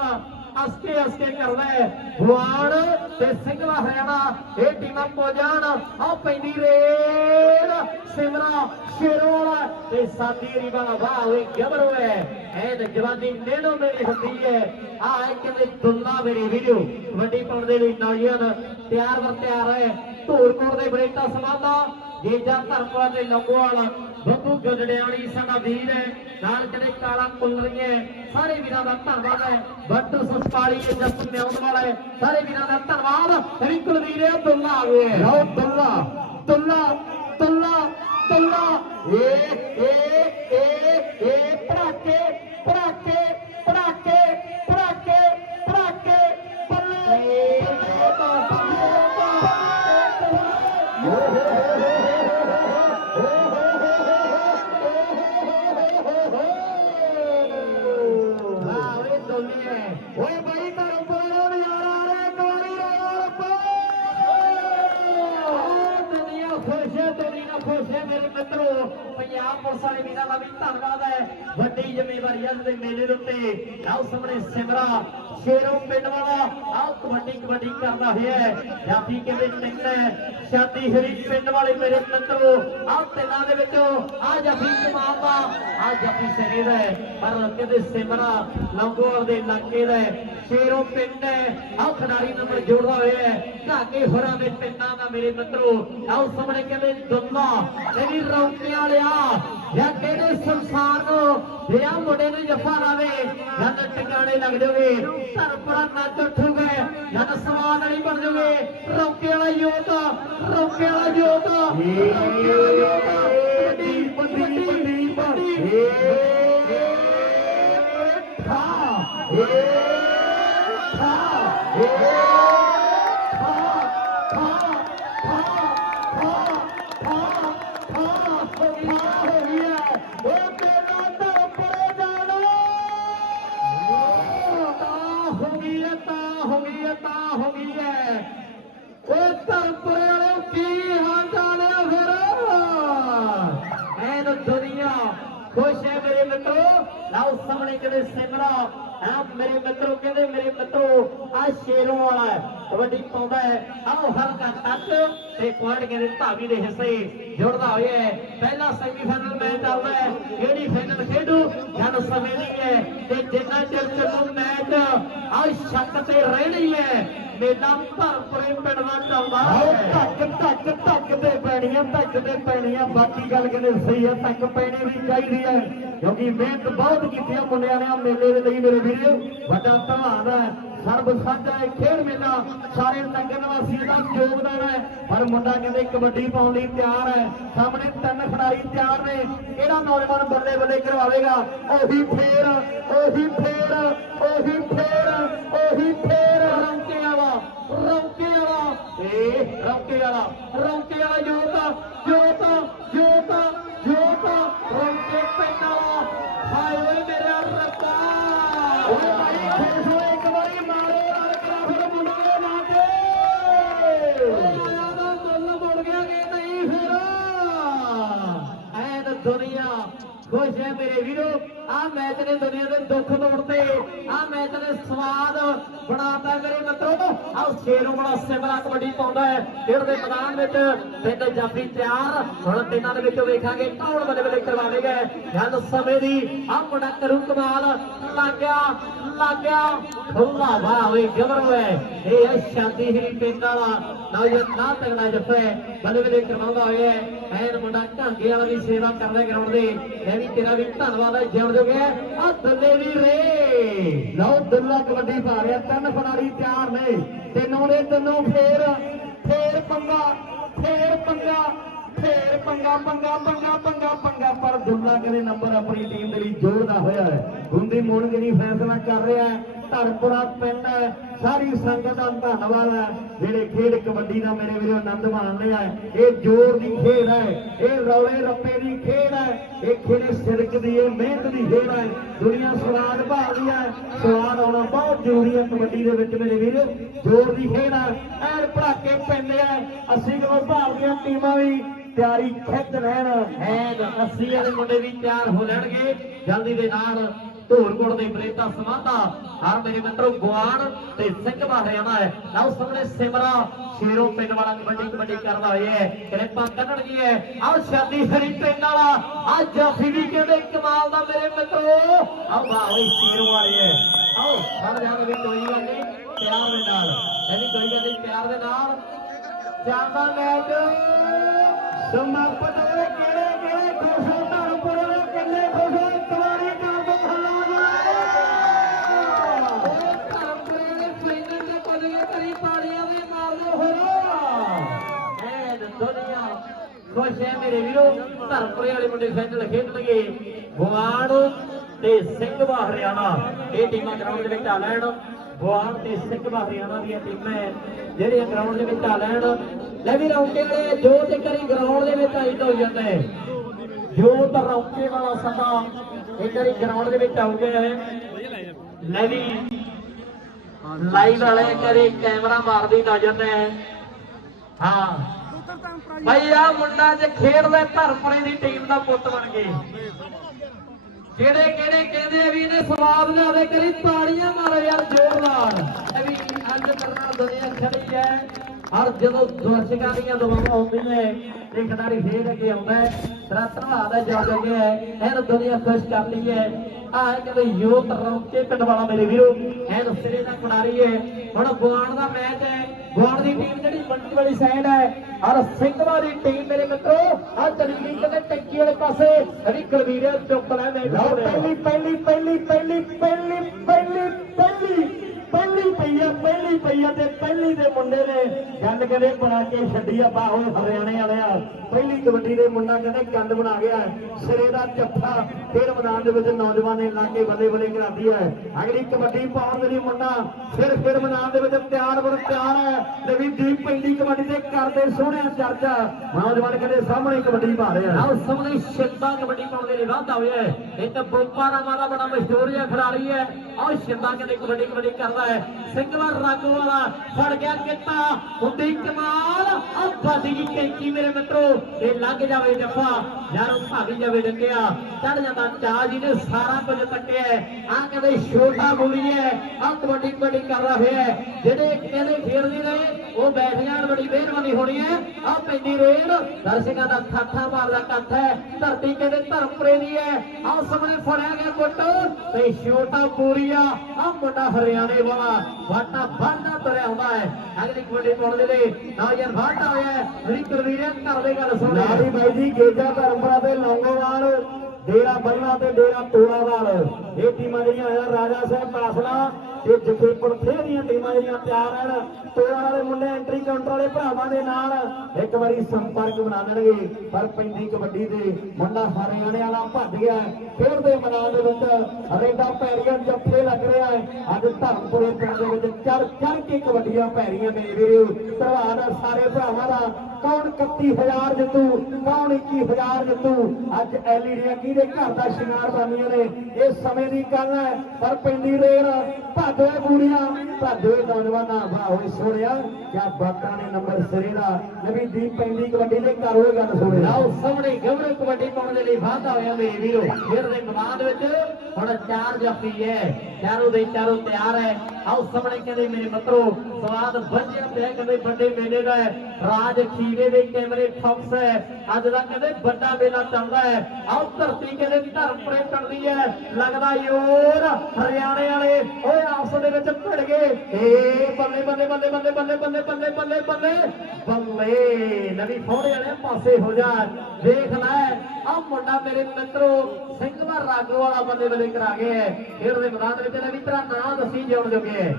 ਅਸਕੇ ਅਸਕੇ ਕਰਦਾ ਹੈ। ਜਵਾਨ ਤੇ ਸਿੰਘਲਾ ਹਰਿਆਣਾ, ਇਹ ਟੀਮਾਂ ਪਹੁੰਚ ਜਾਣ ਆ ਪੈਂਦੀ ਰੇਡ ਸਿਮਰਾ ਸ਼ੇਰੋਂ ਤੇ ਸਾਦੀ ਰੀਵਾਲਾ ਵਾਹ ਓਏ ਗੱਭਰੂ ਹੈ ਐ ਜਵਾਨੀ ਨੇੜੋਂ ਮੇਰੀ ਹੁੰਦੀ ਹੈ। ਆ ਕਹਿੰਦੇ ਦੁੱਲਾ ਮੇਰੀ ਵੀਡੀਓ ਵੱਡੀ ਪਾਉਣ ਦੇ ਲਈ ਨੌਜਵਾਨ ਤਿਆਰ ਵਰ ਤਿਆਰ ਹੈ। ਧੂਰਕੋਟ ਦੇ ਬਰੇਟਾ ਸਮਾਦਾ ਜੇਜਾ ਧਰਮਪੁਰਾ ਤੇ ਲੰਗੋਵਾਲ ਬੱਬੂ ਗਜੜਿਆਣੀ ਸਾਡਾ ਵੀਰ ਹੈ, ਨਾਲ ਜਿਹੜੇ ਕਾਲਾ ਕੁੰਦਰੀਏ ਸਾਰੇ ਵੀਰਾਂ ਦਾ ਧੰਨਵਾਦ ਹੈ। ਬੱਟ ਸਸਪਾਲੀ ਹੈ ਜਸ ਮਿਆਉਣ ਵਾਲਾ ਹੈ, ਸਾਰੇ ਵੀਰਾਂ ਦਾ ਧੰਨਵਾਦ। ਤੇਰੀ ਕੁਲਵੀਰ ਹੈ ਦੁੱਲਾ ਆ ਗਏ। ਲਓ ਦੁੱਲਾ ਦੁੱਲਾ ਦੁੱਲਾ ਦੁੱਲਾ ਏ ਏ ਏ ਏ ਪੜਾਕੇ ਪੜਾਕੇ ਪੰਜਾਬ ਪੁਲਿਸ ਵਾਲੇ ਵੀਰਾਂ ਦਾ ਵੀ ਧੰਨਵਾਦ ਹੈ ਵੱਡੀ ਜ਼ਿੰਮੇਵਾਰੀ ਅੱਜ ਦੇ ਮੇਲੇ ਦੇ ਉੱਤੇ ਆਓ ਸਾਹਮਣੇ ਸਿਮਰਾ ਸ਼ੇਰੋਂ ਪਿੰਡ ਵਾਲਾ, ਆਓ ਕਬੱਡੀ ਕਬੱਡੀ ਕਰਦਾ ਹੋਇਆ ਜਾਫੀ ਕਿਵੇਂ ਟਿਕਦਾ ਸ਼ਾਦੀ ਹਰੀ ਪਿੰਡ ਵਾਲੇ ਮੇਰੇ ਮਿੱਤਰੋ, ਆਓ ਤਿੰਨਾਂ ਦੇ ਵਿੱਚੋਂ, ਆ ਜਾਫੀ ਕਮਾਲ ਦਾ, ਆ ਜਾਫੀ ਸਰੇ ਦਾ ਪਰ ਕਹਿੰਦੇ ਸਿਮਰਾ ਲੰਗੋਵਾਲ ਦੇ ਇਲਾਕੇ ਦਾ ਸ਼ੇਰੋਂ ਪਿੰਡ ਹੈ, ਆਓ ਖਿਡਾਰੀ ਨੰਬਰ ਜੋੜਦਾ ਹੋਇਆ ਹੈ। ਢਾਕੇ ਹੋਰਾਂ ਦੇ ਪਿੰਡਾਂ ਦਾ ਮੇਰੇ ਮਿੱਤਰੋ, ਆਓ ਸਾਹਮਣੇ ਕਹਿੰਦੇ ਦੁੱਲਾ ਤੇਰੀ ਰੌਂਕੇ ਵਾਲਿਆ ਜਾਂ ਕਿਹੜੇ ਸੰਸਾਰ ਨੂੰ ਜਾਂ ਮੁੰਡੇ ਨੂੰ ਜੱਫਾ ਲਾਵੇ, ਜਾਂ ਟਿਕਾਣੇ ਲੱਗ ਜਾਓਗੇ ਧਰਪੜਾ ਨੱਚ ਉੱਠੂਗੇ, ਜਾਂ ਸਵਾਦ ਨਹੀਂ ਬਣ ਜਾਵੇ ਰੌਂਕੇ ਵਾਲਾ ਯੋਧ, ਰੌਂਕੇ ਵਾਲਾ ਯੋਧ, ਰੌਂਕੇ ਵਾਲਾ ਯੋਧ। ਲਓ ਸਾਹਮਣੇ ਕਿਤੇ ਮੇਰੇ ਮਿੱਤਰੋ ਕਹਿੰਦੇ, ਮੇਰੇ ਮਿੱਤਰੋ ਆ ਸ਼ੇਰੋਂ ਵਾਲਾ ਕਬੱਡੀ ਪਾਉਂਦਾ ਹੈ। ਆਓ ਹਲਕਾ ਤੱਕ ਤੇ ਪੁਆਇੰਟ ਕਹਿੰਦੇ ਧਾਵੀ ਦੇ ਹਿੱਸੇ ਜੁੜਦਾ ਹੋਇਆ ਹੈ। ਪਹਿਲਾ ਸੈਮੀਫਾਈਨਲ ਮੈਚ ਚੱਲਦਾ ਹੈ, ਕਿਹੜੀ ਫਾਈਨਲ ਖੇਡੂ? ਜਨ ਸਮੇਂ ਦੀ ਹੈ। ਤੇ ਜਿੰਨਾ ਚਿਰ ਚੱਲੂ ਮੈਚ ਆ ਸ਼ੱਕ ਤੇ ਰਹਿਣੀ ਹੈ। ਮੇਲਾ ਭਰਪੂਰੇ ਪਿੰਡ ਦਾ ਚੱਲਦਾ ਹੈ। ਧੱਕ ਧੱਕ ਧੱਕ ਤੇ ਪੈਣੀਆਂ, ਧੱਕ ਤੇ ਪੈਣੀਆਂ। ਬਾਕੀ ਗੱਲ ਕਹਿੰਦੇ ਸਹੀ ਹੈ, ਧੱਕ ਪੈਣੀ ਵੀ ਚਾਹੀਦੀ ਹੈ। ਕਿਉਂਕਿ ਮਿਹਨਤ ਬਹੁਤ ਕੀਤੀ ਹੈ ਮੁੰਡਿਆਂ ਨੇ ਮੇਲੇ ਦੇ ਲਈ ਮੇਰੇ ਵੀਰੋ ਵੱਡਾ ਧੰਨਵਾਦ ਹੈ। ਸਰਬ ਸਾਂਝਾ ਇਹ ਖੇਡ ਮੇਲਾ। ਸਾਰੇ ਨਗਰ ਨਿਵਾਸੀਆਂ ਦਾ ਯੋਗਦਾਨ ਹੈ। ਪਰ ਮੁੰਡਾ ਕਹਿੰਦੇ ਕਬੱਡੀ ਪਾਉਣ ਲਈ ਤਿਆਰ ਹੈ। ਸਾਹਮਣੇ ਤਿੰਨ ਖਿਡਾਰੀ ਤਿਆਰ ਨੇ। ਕਿਹੜਾ ਨੌਜਵਾਨ ਬੱਲੇ ਬੱਲੇ ਕਰਵਾਵੇਗਾ? ਉਹੀ ਫੇਰ ਉਹੀ ਫੇਰ ਉਹੀ ਫੇਰ ਉਹੀ ਫੇਰ। ਰੌਂਕੇ ਵਾਲਾ ਰੌਂਕੇ ਵਾਲਾ ਏ ਰੌਂਕੇ ਵਾਲਾ ਰੌਂਕੇ ਵਾਲਾ ਜੋਤ ਜੋਤ ਜੋਤ ਜੋਤ। ਰੌਂਕੇ ਪਿੰਡ ਹਾਏ ਮੇਰੇ ਮੇਰੇ ਵੀਰੋ, ਆ ਮੈਚ ਨੇ ਦੁਨੀਆ ਦੇ ਦੁੱਖ ਤੋੜਤੇ ਆ ਮੈਚ ਨੇ ਸਵਾਦ ਬਣਾਤਾ ਮੇਰੇ ਮਿੱਤਰੋ। ਆਹ ਸ਼ੇਰੋਂ ਬੜਾ ਸਿਮਰਾ ਕਬੱਡੀ ਪਾਉਂਦਾ ਹੈ। ਖੇਡ ਦੇ ਮੈਦਾਨ ਵਿੱਚ ਪਿੰਡ ਜਾਫੀ ਤਿਆਰ। ਹੁਣ ਤਿੰਨਾਂ ਦੇ ਵਿੱਚੋਂ ਵੇਖਾਂਗੇ ਕੌਣ ਬੱਲੇ ਬੱਲੇ ਕਰਵਾਵੇਗਾ। ਗੱਲ ਸਮੇਂ ਦੀ, ਆ ਮੁੰਡਾ ਕਰੂ ਕਮਾਲ। ਲੱਗਿਆ ਲੱਗਿਆ। ਖੁੱਲਾ ਵਾਹ ਓਏ ਗਬਰ ਹੋਏ। ਇਹ ਹੈ ਸ਼ਾਦੀ ਹੀ ਪਿੰਡ ਵਾਲਾ। ਨਾ ਇਹ ਨਾ ਤਗੜਾ ਜੱਫਾ ਹੈ। ਬੱਲੇ ਕਰਵਾਉਂਦਾ ਹੋਇਆ ਐਨ ਮੁੰਡਾ ਢਾਂਗੇ ਵਾਲਾ ਵੀ ਸੇਵਾ ਕਰਦਾ ਗਰਾਊਂਡ ਦੇ। ਮੈਂ ਵੀ ਤੇਰਾ ਵੀ ਧੰਨਵਾਦ ਹੈ। ਜਿਉਣ ਜੋਗੇ ਆ ਦੱਲੇ ਵੀ ਰੇ। ਲਓ ਦੁੱਲਾ ਕਬੱਡੀ ਪਾ ਰਿਹਾ। ਤਿੰਨ ਖਿਡਾਰੀ ਤਿਆਰ ਨੇ। ਤਿੰਨੋਂ ਦੇ ਤਿੰਨੋਂ ਫੇਰ। ਫੇਰ ਪੰਗਾ। ਫੇਰ ਪੰਗਾ। ਫੇਰ ਪੰਗਾ ਪੰਗਾ ਪੰਗਾ ਪੰਗਾ ਪੰਗਾ। ਪਰ ਦੁੱਲਾ ਕਹਿੰਦੇ ਨੰਬਰ ਆਪਣੀ ਟੀਮ ਦੇ ਲਈ ਜੋੜਦਾ ਹੋਇਆ ਹੈ। ਗੁੰਦੀ ਮੋੜ ਕੇ ਫੈਸਲਾ ਕਰ ਰਿਹਾ ਹੈ। ਧਰਪੁਰਾ ਪਿੰਡ ਹੈ। ਸਾਰੀ ਸੰਗਤ ਦਾ ਧੰਨਵਾਦ ਹੈ। ਜਿਹੜੇ ਖੇਡ ਕਬੱਡੀ ਦਾ ਮੇਰੇ ਵੀਰੋ ਆਨੰਦ ਮਾਣ ਰਿਹਾ ਹੈ ਇਹ ਜ਼ੋਰ ਦੀ ਖੇਡ ਹੈ। ਇਹ ਰੌਲੇ ਰੱਪੇ ਦੀ ਖੇਡ ਹੈ। ਇਹ ਖੇਡ ਸਿਰਕ ਦੀ, ਇਹ ਮਿਹਨਤ ਦੀ ਖੇਡ ਹੈ। ਦੁਨੀਆ ਸਵਾਦ ਭਾਲਦੀ ਹੈ। ਸਵਾਦ ਆਉਣਾ ਬਹੁਤ ਜ਼ਰੂਰੀ ਹੈ ਕਬੱਡੀ ਦੇ ਵਿੱਚ ਮੇਰੇ ਵੀਰੋ। ਜ਼ੋਰ ਦੀ ਖੇਡ ਹੈ। ਐਨ ਭੜਾਕੇ ਪੈਂਦੇ ਆ ਅਸੀਂ ਭਾਰ ਦੀਆਂ ਟੀਮਾਂ ਵੀ ਤਿਆਰੀ ਖਿੱਚ ਰਹਿਣ ਐਨ 80 ਵਾਲੇ ਮੁੰਡੇ ਵੀ ਤਿਆਰ ਹੋ ਲੈਣਗੇ। ਜਲਦੀ ਦੇ ਨਾਲ ਢੋਲਕੋਟ ਦੇ ਬਰੇਤਾ ਸਮਾਧਾ ਹਰ ਮੇਰੇ ਮਿੱਤਰੋ ਗੁਆੜ ਤੇ ਸਿੰਘ ਹਰਿਆਣਾ ਹੈ। ਲਓ ਸਾਹਮਣੇ ਸਿਮਰਾ, ਸ਼ੇਰੋਂ ਪਿੰਡ ਵਾਲਾ ਕਬੱਡੀ ਕਬੱਡੀ ਕਰਦਾ ਹੋਇਆ ਹੈ। ਕ੍ਰਿਪਾ ਕੱਢਣਗੀ ਹੈ। ਆਹ ਸ਼ਾਦੀ ਹਰੀ ਪਿੰਡ ਵਾਲਾ ਆ ਜਾਫੀ ਵੀ ਕਹਿੰਦੇ ਕਮਾਲ ਦਾ ਮੇਰੇ ਮਿੱਤਰੋ। ਆਹ ਵਾਹ ਓਏ ਸ਼ੇਰੋਂ ਵਾਲੇ ਹੈ। ਆਓ, ਹਰ ਜਾਨ ਵੀ ਕੋਈ ਗੱਲ ਨਹੀਂ ਪਿਆਰ ਦੇ ਨਾਲ। ਐਨੀ ਕੋਈ ਗੱਲ ਨਹੀਂ ਪਿਆਰ ਦੇ ਨਾਲ। ਚੱਲਦਾ ਮੈਚ ਸਮਾਪਤ ਮੇਰੇ ਵੀਰੋ, ਧਰਮਪੁਰੇ ਵਾਲੇ ਮੁੰਡੇ ਫਾਈਨਲ ਖੇਡਣਗੇ ਗੁਆੜ ਤੇ ਸਿੰਘਵਾ ਹਰਿਆਣਾ ਇਹ ਟੀਮਾਂ ਗਰਾਊਂਡ ਦੇ ਵਿੱਚ ਆ ਲੈਣ। ਗੁਆੜ ਤੇ ਸਿੰਘਵਾ ਹਰਿਆਣਾ ਦੀਆਂ ਟੀਮਾਂ ਜਿਹੜੀਆਂ ਗਰਾਊਂਡ ਦੇ ਵਿੱਚ ਆ ਲੈਣ। ਲੈ ਵੀ ਰੌਂਕੇ ਵਾਲੇ, ਜੋ ਤੇ ਕਰੀ ਗਰਾਊਂਡ ਦੇ ਵਿੱਚ ਆਈ ਹੋ ਜਾਂਦਾ ਹੈ ਜੋ ਤਾਂ ਰੌਂਕੇ ਵਾਲਾ ਸਭਾ ਇੱਕ ਵਾਰੀ ਗਰਾਊਂਡ ਦੇ ਵਿੱਚ ਆਉ ਗਿਆ ਹੈ ਲੈ ਵੀ ਲਾਈਵ ਵਾਲੇ ਕਰੇ ਕੈਮਰਾ ਮਾਰਦੀ ਨਜ਼ਰ ਨੇ ਹਾਂ। ਭਾਈ ਆ ਮੁੰਡਾ ਜੇ ਖੇਡਦਾ ਧਰਮਪੁਰੇ ਦੀ ਟੀਮ ਦਾ ਪੁੱਤ ਬਣ ਗਏ। ਕਿਹੜੇ ਕਿਹੜੇ ਕਹਿੰਦੇ ਵੀ ਇਹਨੇ ਸਵਾਦ ਲਿਆਵੇ ਕਰੀ ਤਾੜੀਆਂ ਮਾਰੋ ਯਾਰ, ਜ਼ੋਰਦਾਰ। ਇਹ ਵੀ ਅੱਜ ਕਰਨਾ ਦੁਨੀਆ ਖੜੀ ਹੈ। ਹਰ ਜਦੋਂ ਦਰਸ਼ਕਾਂ ਦੀਆਂ ਦੁਆਵਾਂ ਹੁੰਦੀਆਂ ਨੇ ਤੇ ਖਿਡਾਰੀ ਖੇਡ ਅੱਗੇ ਆਉਂਦਾ ਹੈ। ਤੇਰਾ ਧੰਨਵਾਦ ਹੈ ਜੋ ਹੈ। ਇਹਨੂੰ ਦੁਨੀਆ ਖੁਸ਼ ਕਰਦੀ ਹੈ। ਆ ਕਹਿੰਦੇ ਯੂਥ ਰੌਕੇ ਪਿੰਡ ਵਾਲਾ ਮੇਰੇ ਵੀਰੋ, ਐਨ ਸਿਰੇ ਦਾ ਖਿਡਾਰੀ ਹੈ। ਹੁਣ ਗਵਾਨ ਦਾ ਮੈਚ ਹੈ। ਗਵਾਨ ਦੀ ਟੀਮ ਜਿਹੜੀ ਮੰਡੀ ਵਾਲੀ ਸਾਈਡ ਹੈ ਔਰ ਸਿੰਘਵਾ ਦੀ ਟੀਮ ਮੇਰੇ ਮਿੱਤਰੋ ਆ ਚਲੀ ਗਈ ਕਿਤੇ ਟੈਂਕੀ ਵਾਲੇ ਪਾਸੇ ਅਰੀ ਕੁਲਵੀਰ ਚੁੱਪ ਲੈ ਮੈਂ ਲਓ ਪਹਿਲੀ ਪਹਿਲੀ ਪਹਿਲੀ ਪਹਿਲੀ ਪਹਿਲੀ ਪਹਿਲੀ। ਪਹਿਲੀ ਪਈ ਪਈਆ ਪਹਿਲੀ ਪਈ ਪਈਆ ਤੇ ਪਹਿਲੀ ਦੇ ਮੁੰਡੇ ਨੇ ਗੱਲ ਕਦੇ ਬਣਾ ਕੇ ਛੱਡੀ ਆ ਬਾਹੋ ਹਰਿਆਣੇ ਵਾਲਿਆ। ਪਹਿਲੀ ਕਬੱਡੀ ਦੇ ਮੁੰਡਾ ਕਹਿੰਦੇ ਕੰਦ ਬਣਾ ਗਿਆ। ਸਿਰੇ ਦਾ ਜੱਫਾ ਫਿਰ ਮੈਦਾਨ ਦੇ ਵਿੱਚ ਨੌਜਵਾਨੇ ਲਾ ਕੇ ਬੱਲੇ ਬੱਲੇ ਕਰਾਦੀ ਹੈ ਅਗਲੀ ਕਬੱਡੀ ਪਾਉਣ ਦੇ ਲਈ ਮੁੰਡਾ ਫਿਰ ਫਿਰ ਮੈਦਾਨ ਦੇ ਵਿੱਚ ਤਿਆਰ ਬਰ ਤਿਆਰ ਹੈ ਨਵੀਂ ਦੀਪ ਪਹਿਲੀ ਕਬੱਡੀ ਤੇ ਕਰਦੇ ਸੋਹਣਿਆ ਚਰਚਾ। ਨੌਜਵਾਨ ਕਹਿੰਦੇ ਸਾਹਮਣੇ ਕਬੱਡੀ ਪਾ ਰਹੇ ਆ। ਆਓ ਸਾਹਮਣੇ ਸ਼ਿੰਦਾ ਕਬੱਡੀ ਪਾਉਣ ਦੇ ਲਈ ਵਾਧਾ ਹੋਇਆ ਹੈ। ਇਹ ਤਾਂ ਬੋਪਾਰਾ ਮਾਰਾ ਬੜਾ ਮਸ਼ਹੂਰ ਜਿਹਾ ਖਿਡਾਰੀ ਹੈ। ਆਓ ਸ਼ਿੰਦਾ ਕਹਿੰਦੇ ਕਬੱਡੀ ਕਬੱਡੀ ਕਰਦਾ ਹੈ। ਸਿੰਘਲਾ ਰਾਗੋ ਵਾਲਾ ਫੜ ਗਿਆ ਕਿੱਤਾ। ਹੁੰਦੀ ਕਮਾਲ। ਆ ਫਸ ਗਈ ਕੈਂਚੀ ਮੇਰੇ ਮਿੱਤਰੋ। ਇਹ ਲੱਗ ਜਾਵੇ ਜੱਫਾ, ਯਾਰ ਉਹ ਭਾਗੀ ਜਾਵੇ ਡੰਗਿਆ। ਚੜ ਜਾਂਦਾ ਚਾਹ ਜੀ ਨੇ, ਸਾਰਾ ਕੁਝ ਤੱਕਿਆ ਆ ਕਹਿੰਦੇ ਛੋਟਾ ਬੋਲੀ ਹੈ। ਆ ਕਬੱਡੀ ਕਬੱਡੀ ਕਰਦਾ ਹੋਇਆ ਹੈ। ਜਿਹੜੇ ਕਹਿੰਦੇ ਖੇਡਦੇ ਰਹੇ ਉਹ ਬੈਠ ਜਾਣ, ਬੜੀ ਮਿਹਰਬਾਨੀ ਹੋਣੀ ਹੈ। ਆ ਪੈਂਦੀ ਰੇਡ। ਦਰਸ਼ਕਾਂ ਦਾ ਠਾਠਾ ਮਾਰਦਾ ਕੱਥ ਹੈ। ਧਰਤੀ ਕਹਿੰਦੇ ਧਰਮਪੁਰੇ ਦੀ ਹੈ। ਆ ਸਾਹਮਣੇ ਫੜਿਆ ਗਿਆ ਗੁੱਟ ਤੇ ਛੋਟਾ ਪੂਰੀਆ ਆ ਮੁੰਡਾ ਹਰਿਆਣੇ ਵਾਲਾ ਵਾਟਾ ਬਾਂਦਾ ਤੁਰਿਆ ਹੁੰਦਾ ਹੈ। ਅਗਲੀ ਕਬੱਡੀ ਪਾਉਣ ਦੇ ਲਈ ਨਾ ਵਾਟਾ ਹੋਇਆ ਹੈ। ਜਿਹੜੀ ਕਰਵੀਰੇ ਘਰ ਦੇ ਗੱਲ ਸੁਣ ਲਾੜੀ ਬਾਈ ਜੀ, ਗੇਜਾ ਧਰਮਪੁਰਾ ਤੇ ਲੌਂਗੋਵਾਲ। ਡੇਰਾ ਬੰਨਾ ਤੇ ਡੇਰਾ ਤੋੜਾਵਾਲ ਇਹ ਟੀਮਾਂ ਜਿਹੜੀਆਂ ਹੋਇਆ ਰਾਜਾ ਸਾਹਿਬ ਪਾਸਲਾ ਤੇ ਜਿੱਥੇ ਪੜਥੇ ਦੀਆਂ ਟੀਮਾਂ ਜਿਹੜੀਆਂ ਤਿਆਰ ਹਨ। ਤੋੜਾ ਵਾਲੇ ਮੁੰਡੇ ਐਂਟਰੀ ਕਾਊਂਟਰ ਵਾਲੇ ਭਰਾਵਾਂ ਦੇ ਨਾਲ ਇੱਕ ਵਾਰੀ ਸੰਪਰਕ ਬਣਾ ਲੈਣਗੇ। ਪਰ ਪੈਂਦੀ ਕਬੱਡੀ ਦੇ ਮੁੰਡਾ ਹਰਿਆਣੇ ਵਾਲਾ ਭੱਜ ਗਿਆ। ਖੇਡ ਦੇ ਮੈਦਾਨ ਦੇ ਵਿੱਚ ਰੇਡਾ ਪੈਰੀਆਂ ਜੱਫੇ ਲੱਗ ਰਿਹਾ ਹੈ। ਅੱਜ ਧਰਮਪੁਰੇ ਪਿੰਡ ਦੇ ਵਿੱਚ ਚੜ ਚੜ ਕੇ ਕਬੱਡੀਆਂ ਪੈ ਰਹੀਆਂ ਮੇਰੇ ਵੀਰੋ ਦਾ ਸਾਰੇ ਭਰਾਵਾਂ ਦਾ ਕੌਣ 31000 ਜਿੱਤੂ ਕੌਣ 21000 ਜਿੱਤੂ ਅੱਜ ਐਲਈਡੀਆਂ ਕਿਹਦੇ ਘਰ ਦਾ ਸ਼ਿੰਗਾਰ ਬਣੀਆਂ ਨੇ? ਇਹ ਸਮੇਂ ਦੀ ਗੱਲ ਹੈ, ਪਰ ਪੈਂਦੀ ਰੇਡ ਭਾਜੋ ਬੂੜੀਆਂ, ਭਾਜੋ ਨੌਜਵਾਨਾਂ ਵਾਹ ਹੋਈ ਸੋਹਣਿਆ। ਕਿਆ ਬਾਤਾਂ ਨੇ ਨੰਬਰ ਸਿਰੇ ਦਾ। ਨਵੀਂ ਦੀਪ ਪੈਂਦੀ ਕਬੱਡੀ ਦੇ ਘਰ ਹੋਏ ਗੱਲ ਸੁਣਿਆ ਲਓ, ਸਾਹਮਣੇ ਗੱਭਰੂ ਕਬੱਡੀ ਪਾਉਣ ਦੇ ਲਈ ਵਾਧਾ ਹੋਇਆ ਮੇਰੇ ਵੀਰੋ। ਫਿਰ ਦੇ ਮੈਦਾਨ ਵਿੱਚ ਹੁਣ ਚਾਰ ਜਾਫੀ ਹੈ, ਚਾਰੋਂ ਦੇ ਚਾਰੋਂ ਤਿਆਰ ਹੈ। ਆਓ, ਸਾਹਮਣੇ ਕਹਿੰਦੇ ਮੇਰੇ ਮਿੱਤਰੋ, ਸਵਾਦ ਵੱਜਿਆ ਪਿਆ, ਕਹਿੰਦੇ ਵੱਡੇ ਮੇਲੇ ਦਾ ਰਾਜ ਰਾਜ ਖੀਵੇ ਦੇ ਕੈਮਰੇ ਫੋਕਸ ਹੈ। ਅੱਜ ਦਾ ਕਹਿੰਦੇ ਵੱਡਾ ਮੇਲਾ ਚੱਲਦਾ ਹੈ। ਆਓ ਧਰਤੀ ਕਹਿੰਦੇ ਧਰਮਪੁਰੇ ਚੱਲਦੀ ਹੈ। ਲੱਗਦਾ ਯੋਰ ਹਰਿਆਣੇ ਵਾਲੇ, ਓਏ ਆਪਸ ਦੇ ਵਿੱਚ ਭਿੜ ਗਏ। ਏ ਬੱਲੇ ਬੱਲੇ ਬੱਲੇ ਬੱਲੇ ਬੱਲੇ ਬੱਲੇ ਬੱਲੇ ਬੱਲੇ ਬੱਲੇ ਬੱਲੇ। ਨਵੀਂ ਫੋੜੇ ਵਾਲੇ ਪਾਸੇ ਹੋ ਜਾ। ਦੇਖ ਲੈ ਆ ਮੁੰਡਾ ਮੇਰੇ ਮਿੱਤਰੋ ਸਿੰਘਵਾ ਰਾਗੋ ਵਾਲਾ ਬੱਲੇ ਬੱਲੇ ਕਰਾ ਗਏ ਹੈ। ਖੇਡ ਦੇ ਮੈਦਾਨ ਦੇ ਵਿੱਚ ਲੈ ਵੀ ਤੇਰਾ ਨਾਂ ਦੱਸੀ ਜਿਉਣ ਜੋਗੇ ਹੈ।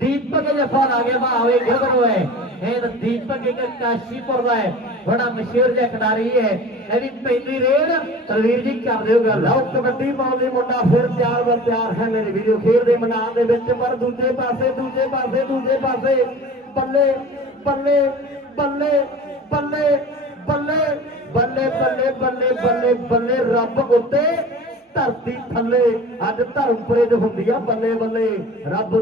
ਦੀਪਕ ਜਫਰ ਆ ਗਿਆ ਭਾਵੇਂ ਗੱਭਰੂ ਹੈ। ਇਹ ਦੀਪਕ ਇੱਕ ਕਾਸ਼ੀਪੁਰ ਦਾ ਹੈ ਬੜਾ ਮਸ਼ਹੂਰ ਜਿਹਾ ਖਿਡਾਰੀ ਹੈ ਇਹ ਵੀ ਰੇਡ ਤਲਵੀਰ ਜੀ ਕਰ ਦਿਓ ਗੱਲ ਲਓ ਕਬੱਡੀ ਪਾਉਣ ਮੁੰਡਾ ਫਿਰ ਤਿਆਰ ਬਰ ਤਿਆਰ ਹੈ ਮੇਰੇ ਵੀਡੀਓ ਖੇਡ ਦੇ ਮੈਦਾਨ ਦੇ ਵਿੱਚ ਪਰ ਦੂਜੇ ਪਾਸੇ ਦੂਜੇ ਪਾਸੇ ਦੂਜੇ ਪਾਸੇ ਬੱਲੇ ਬੱਲੇ ਬੱਲੇ ਬੱਲੇ ਬੱਲੇ ਬੱਲੇ ਬੱਲੇ ਬੱਲੇ ਬੱਲੇ ਬੱਲੇ ਰੱਬ ਉੱਤੇ ਧਰਤੀ ਥੱਲੇ ਅੱਜ ਧਰਮਪੁਰੇ 'ਚ ਹੁੰਦੀ ਆ ਬੱਲੇ ਬੱਲੇ ਰੱਬ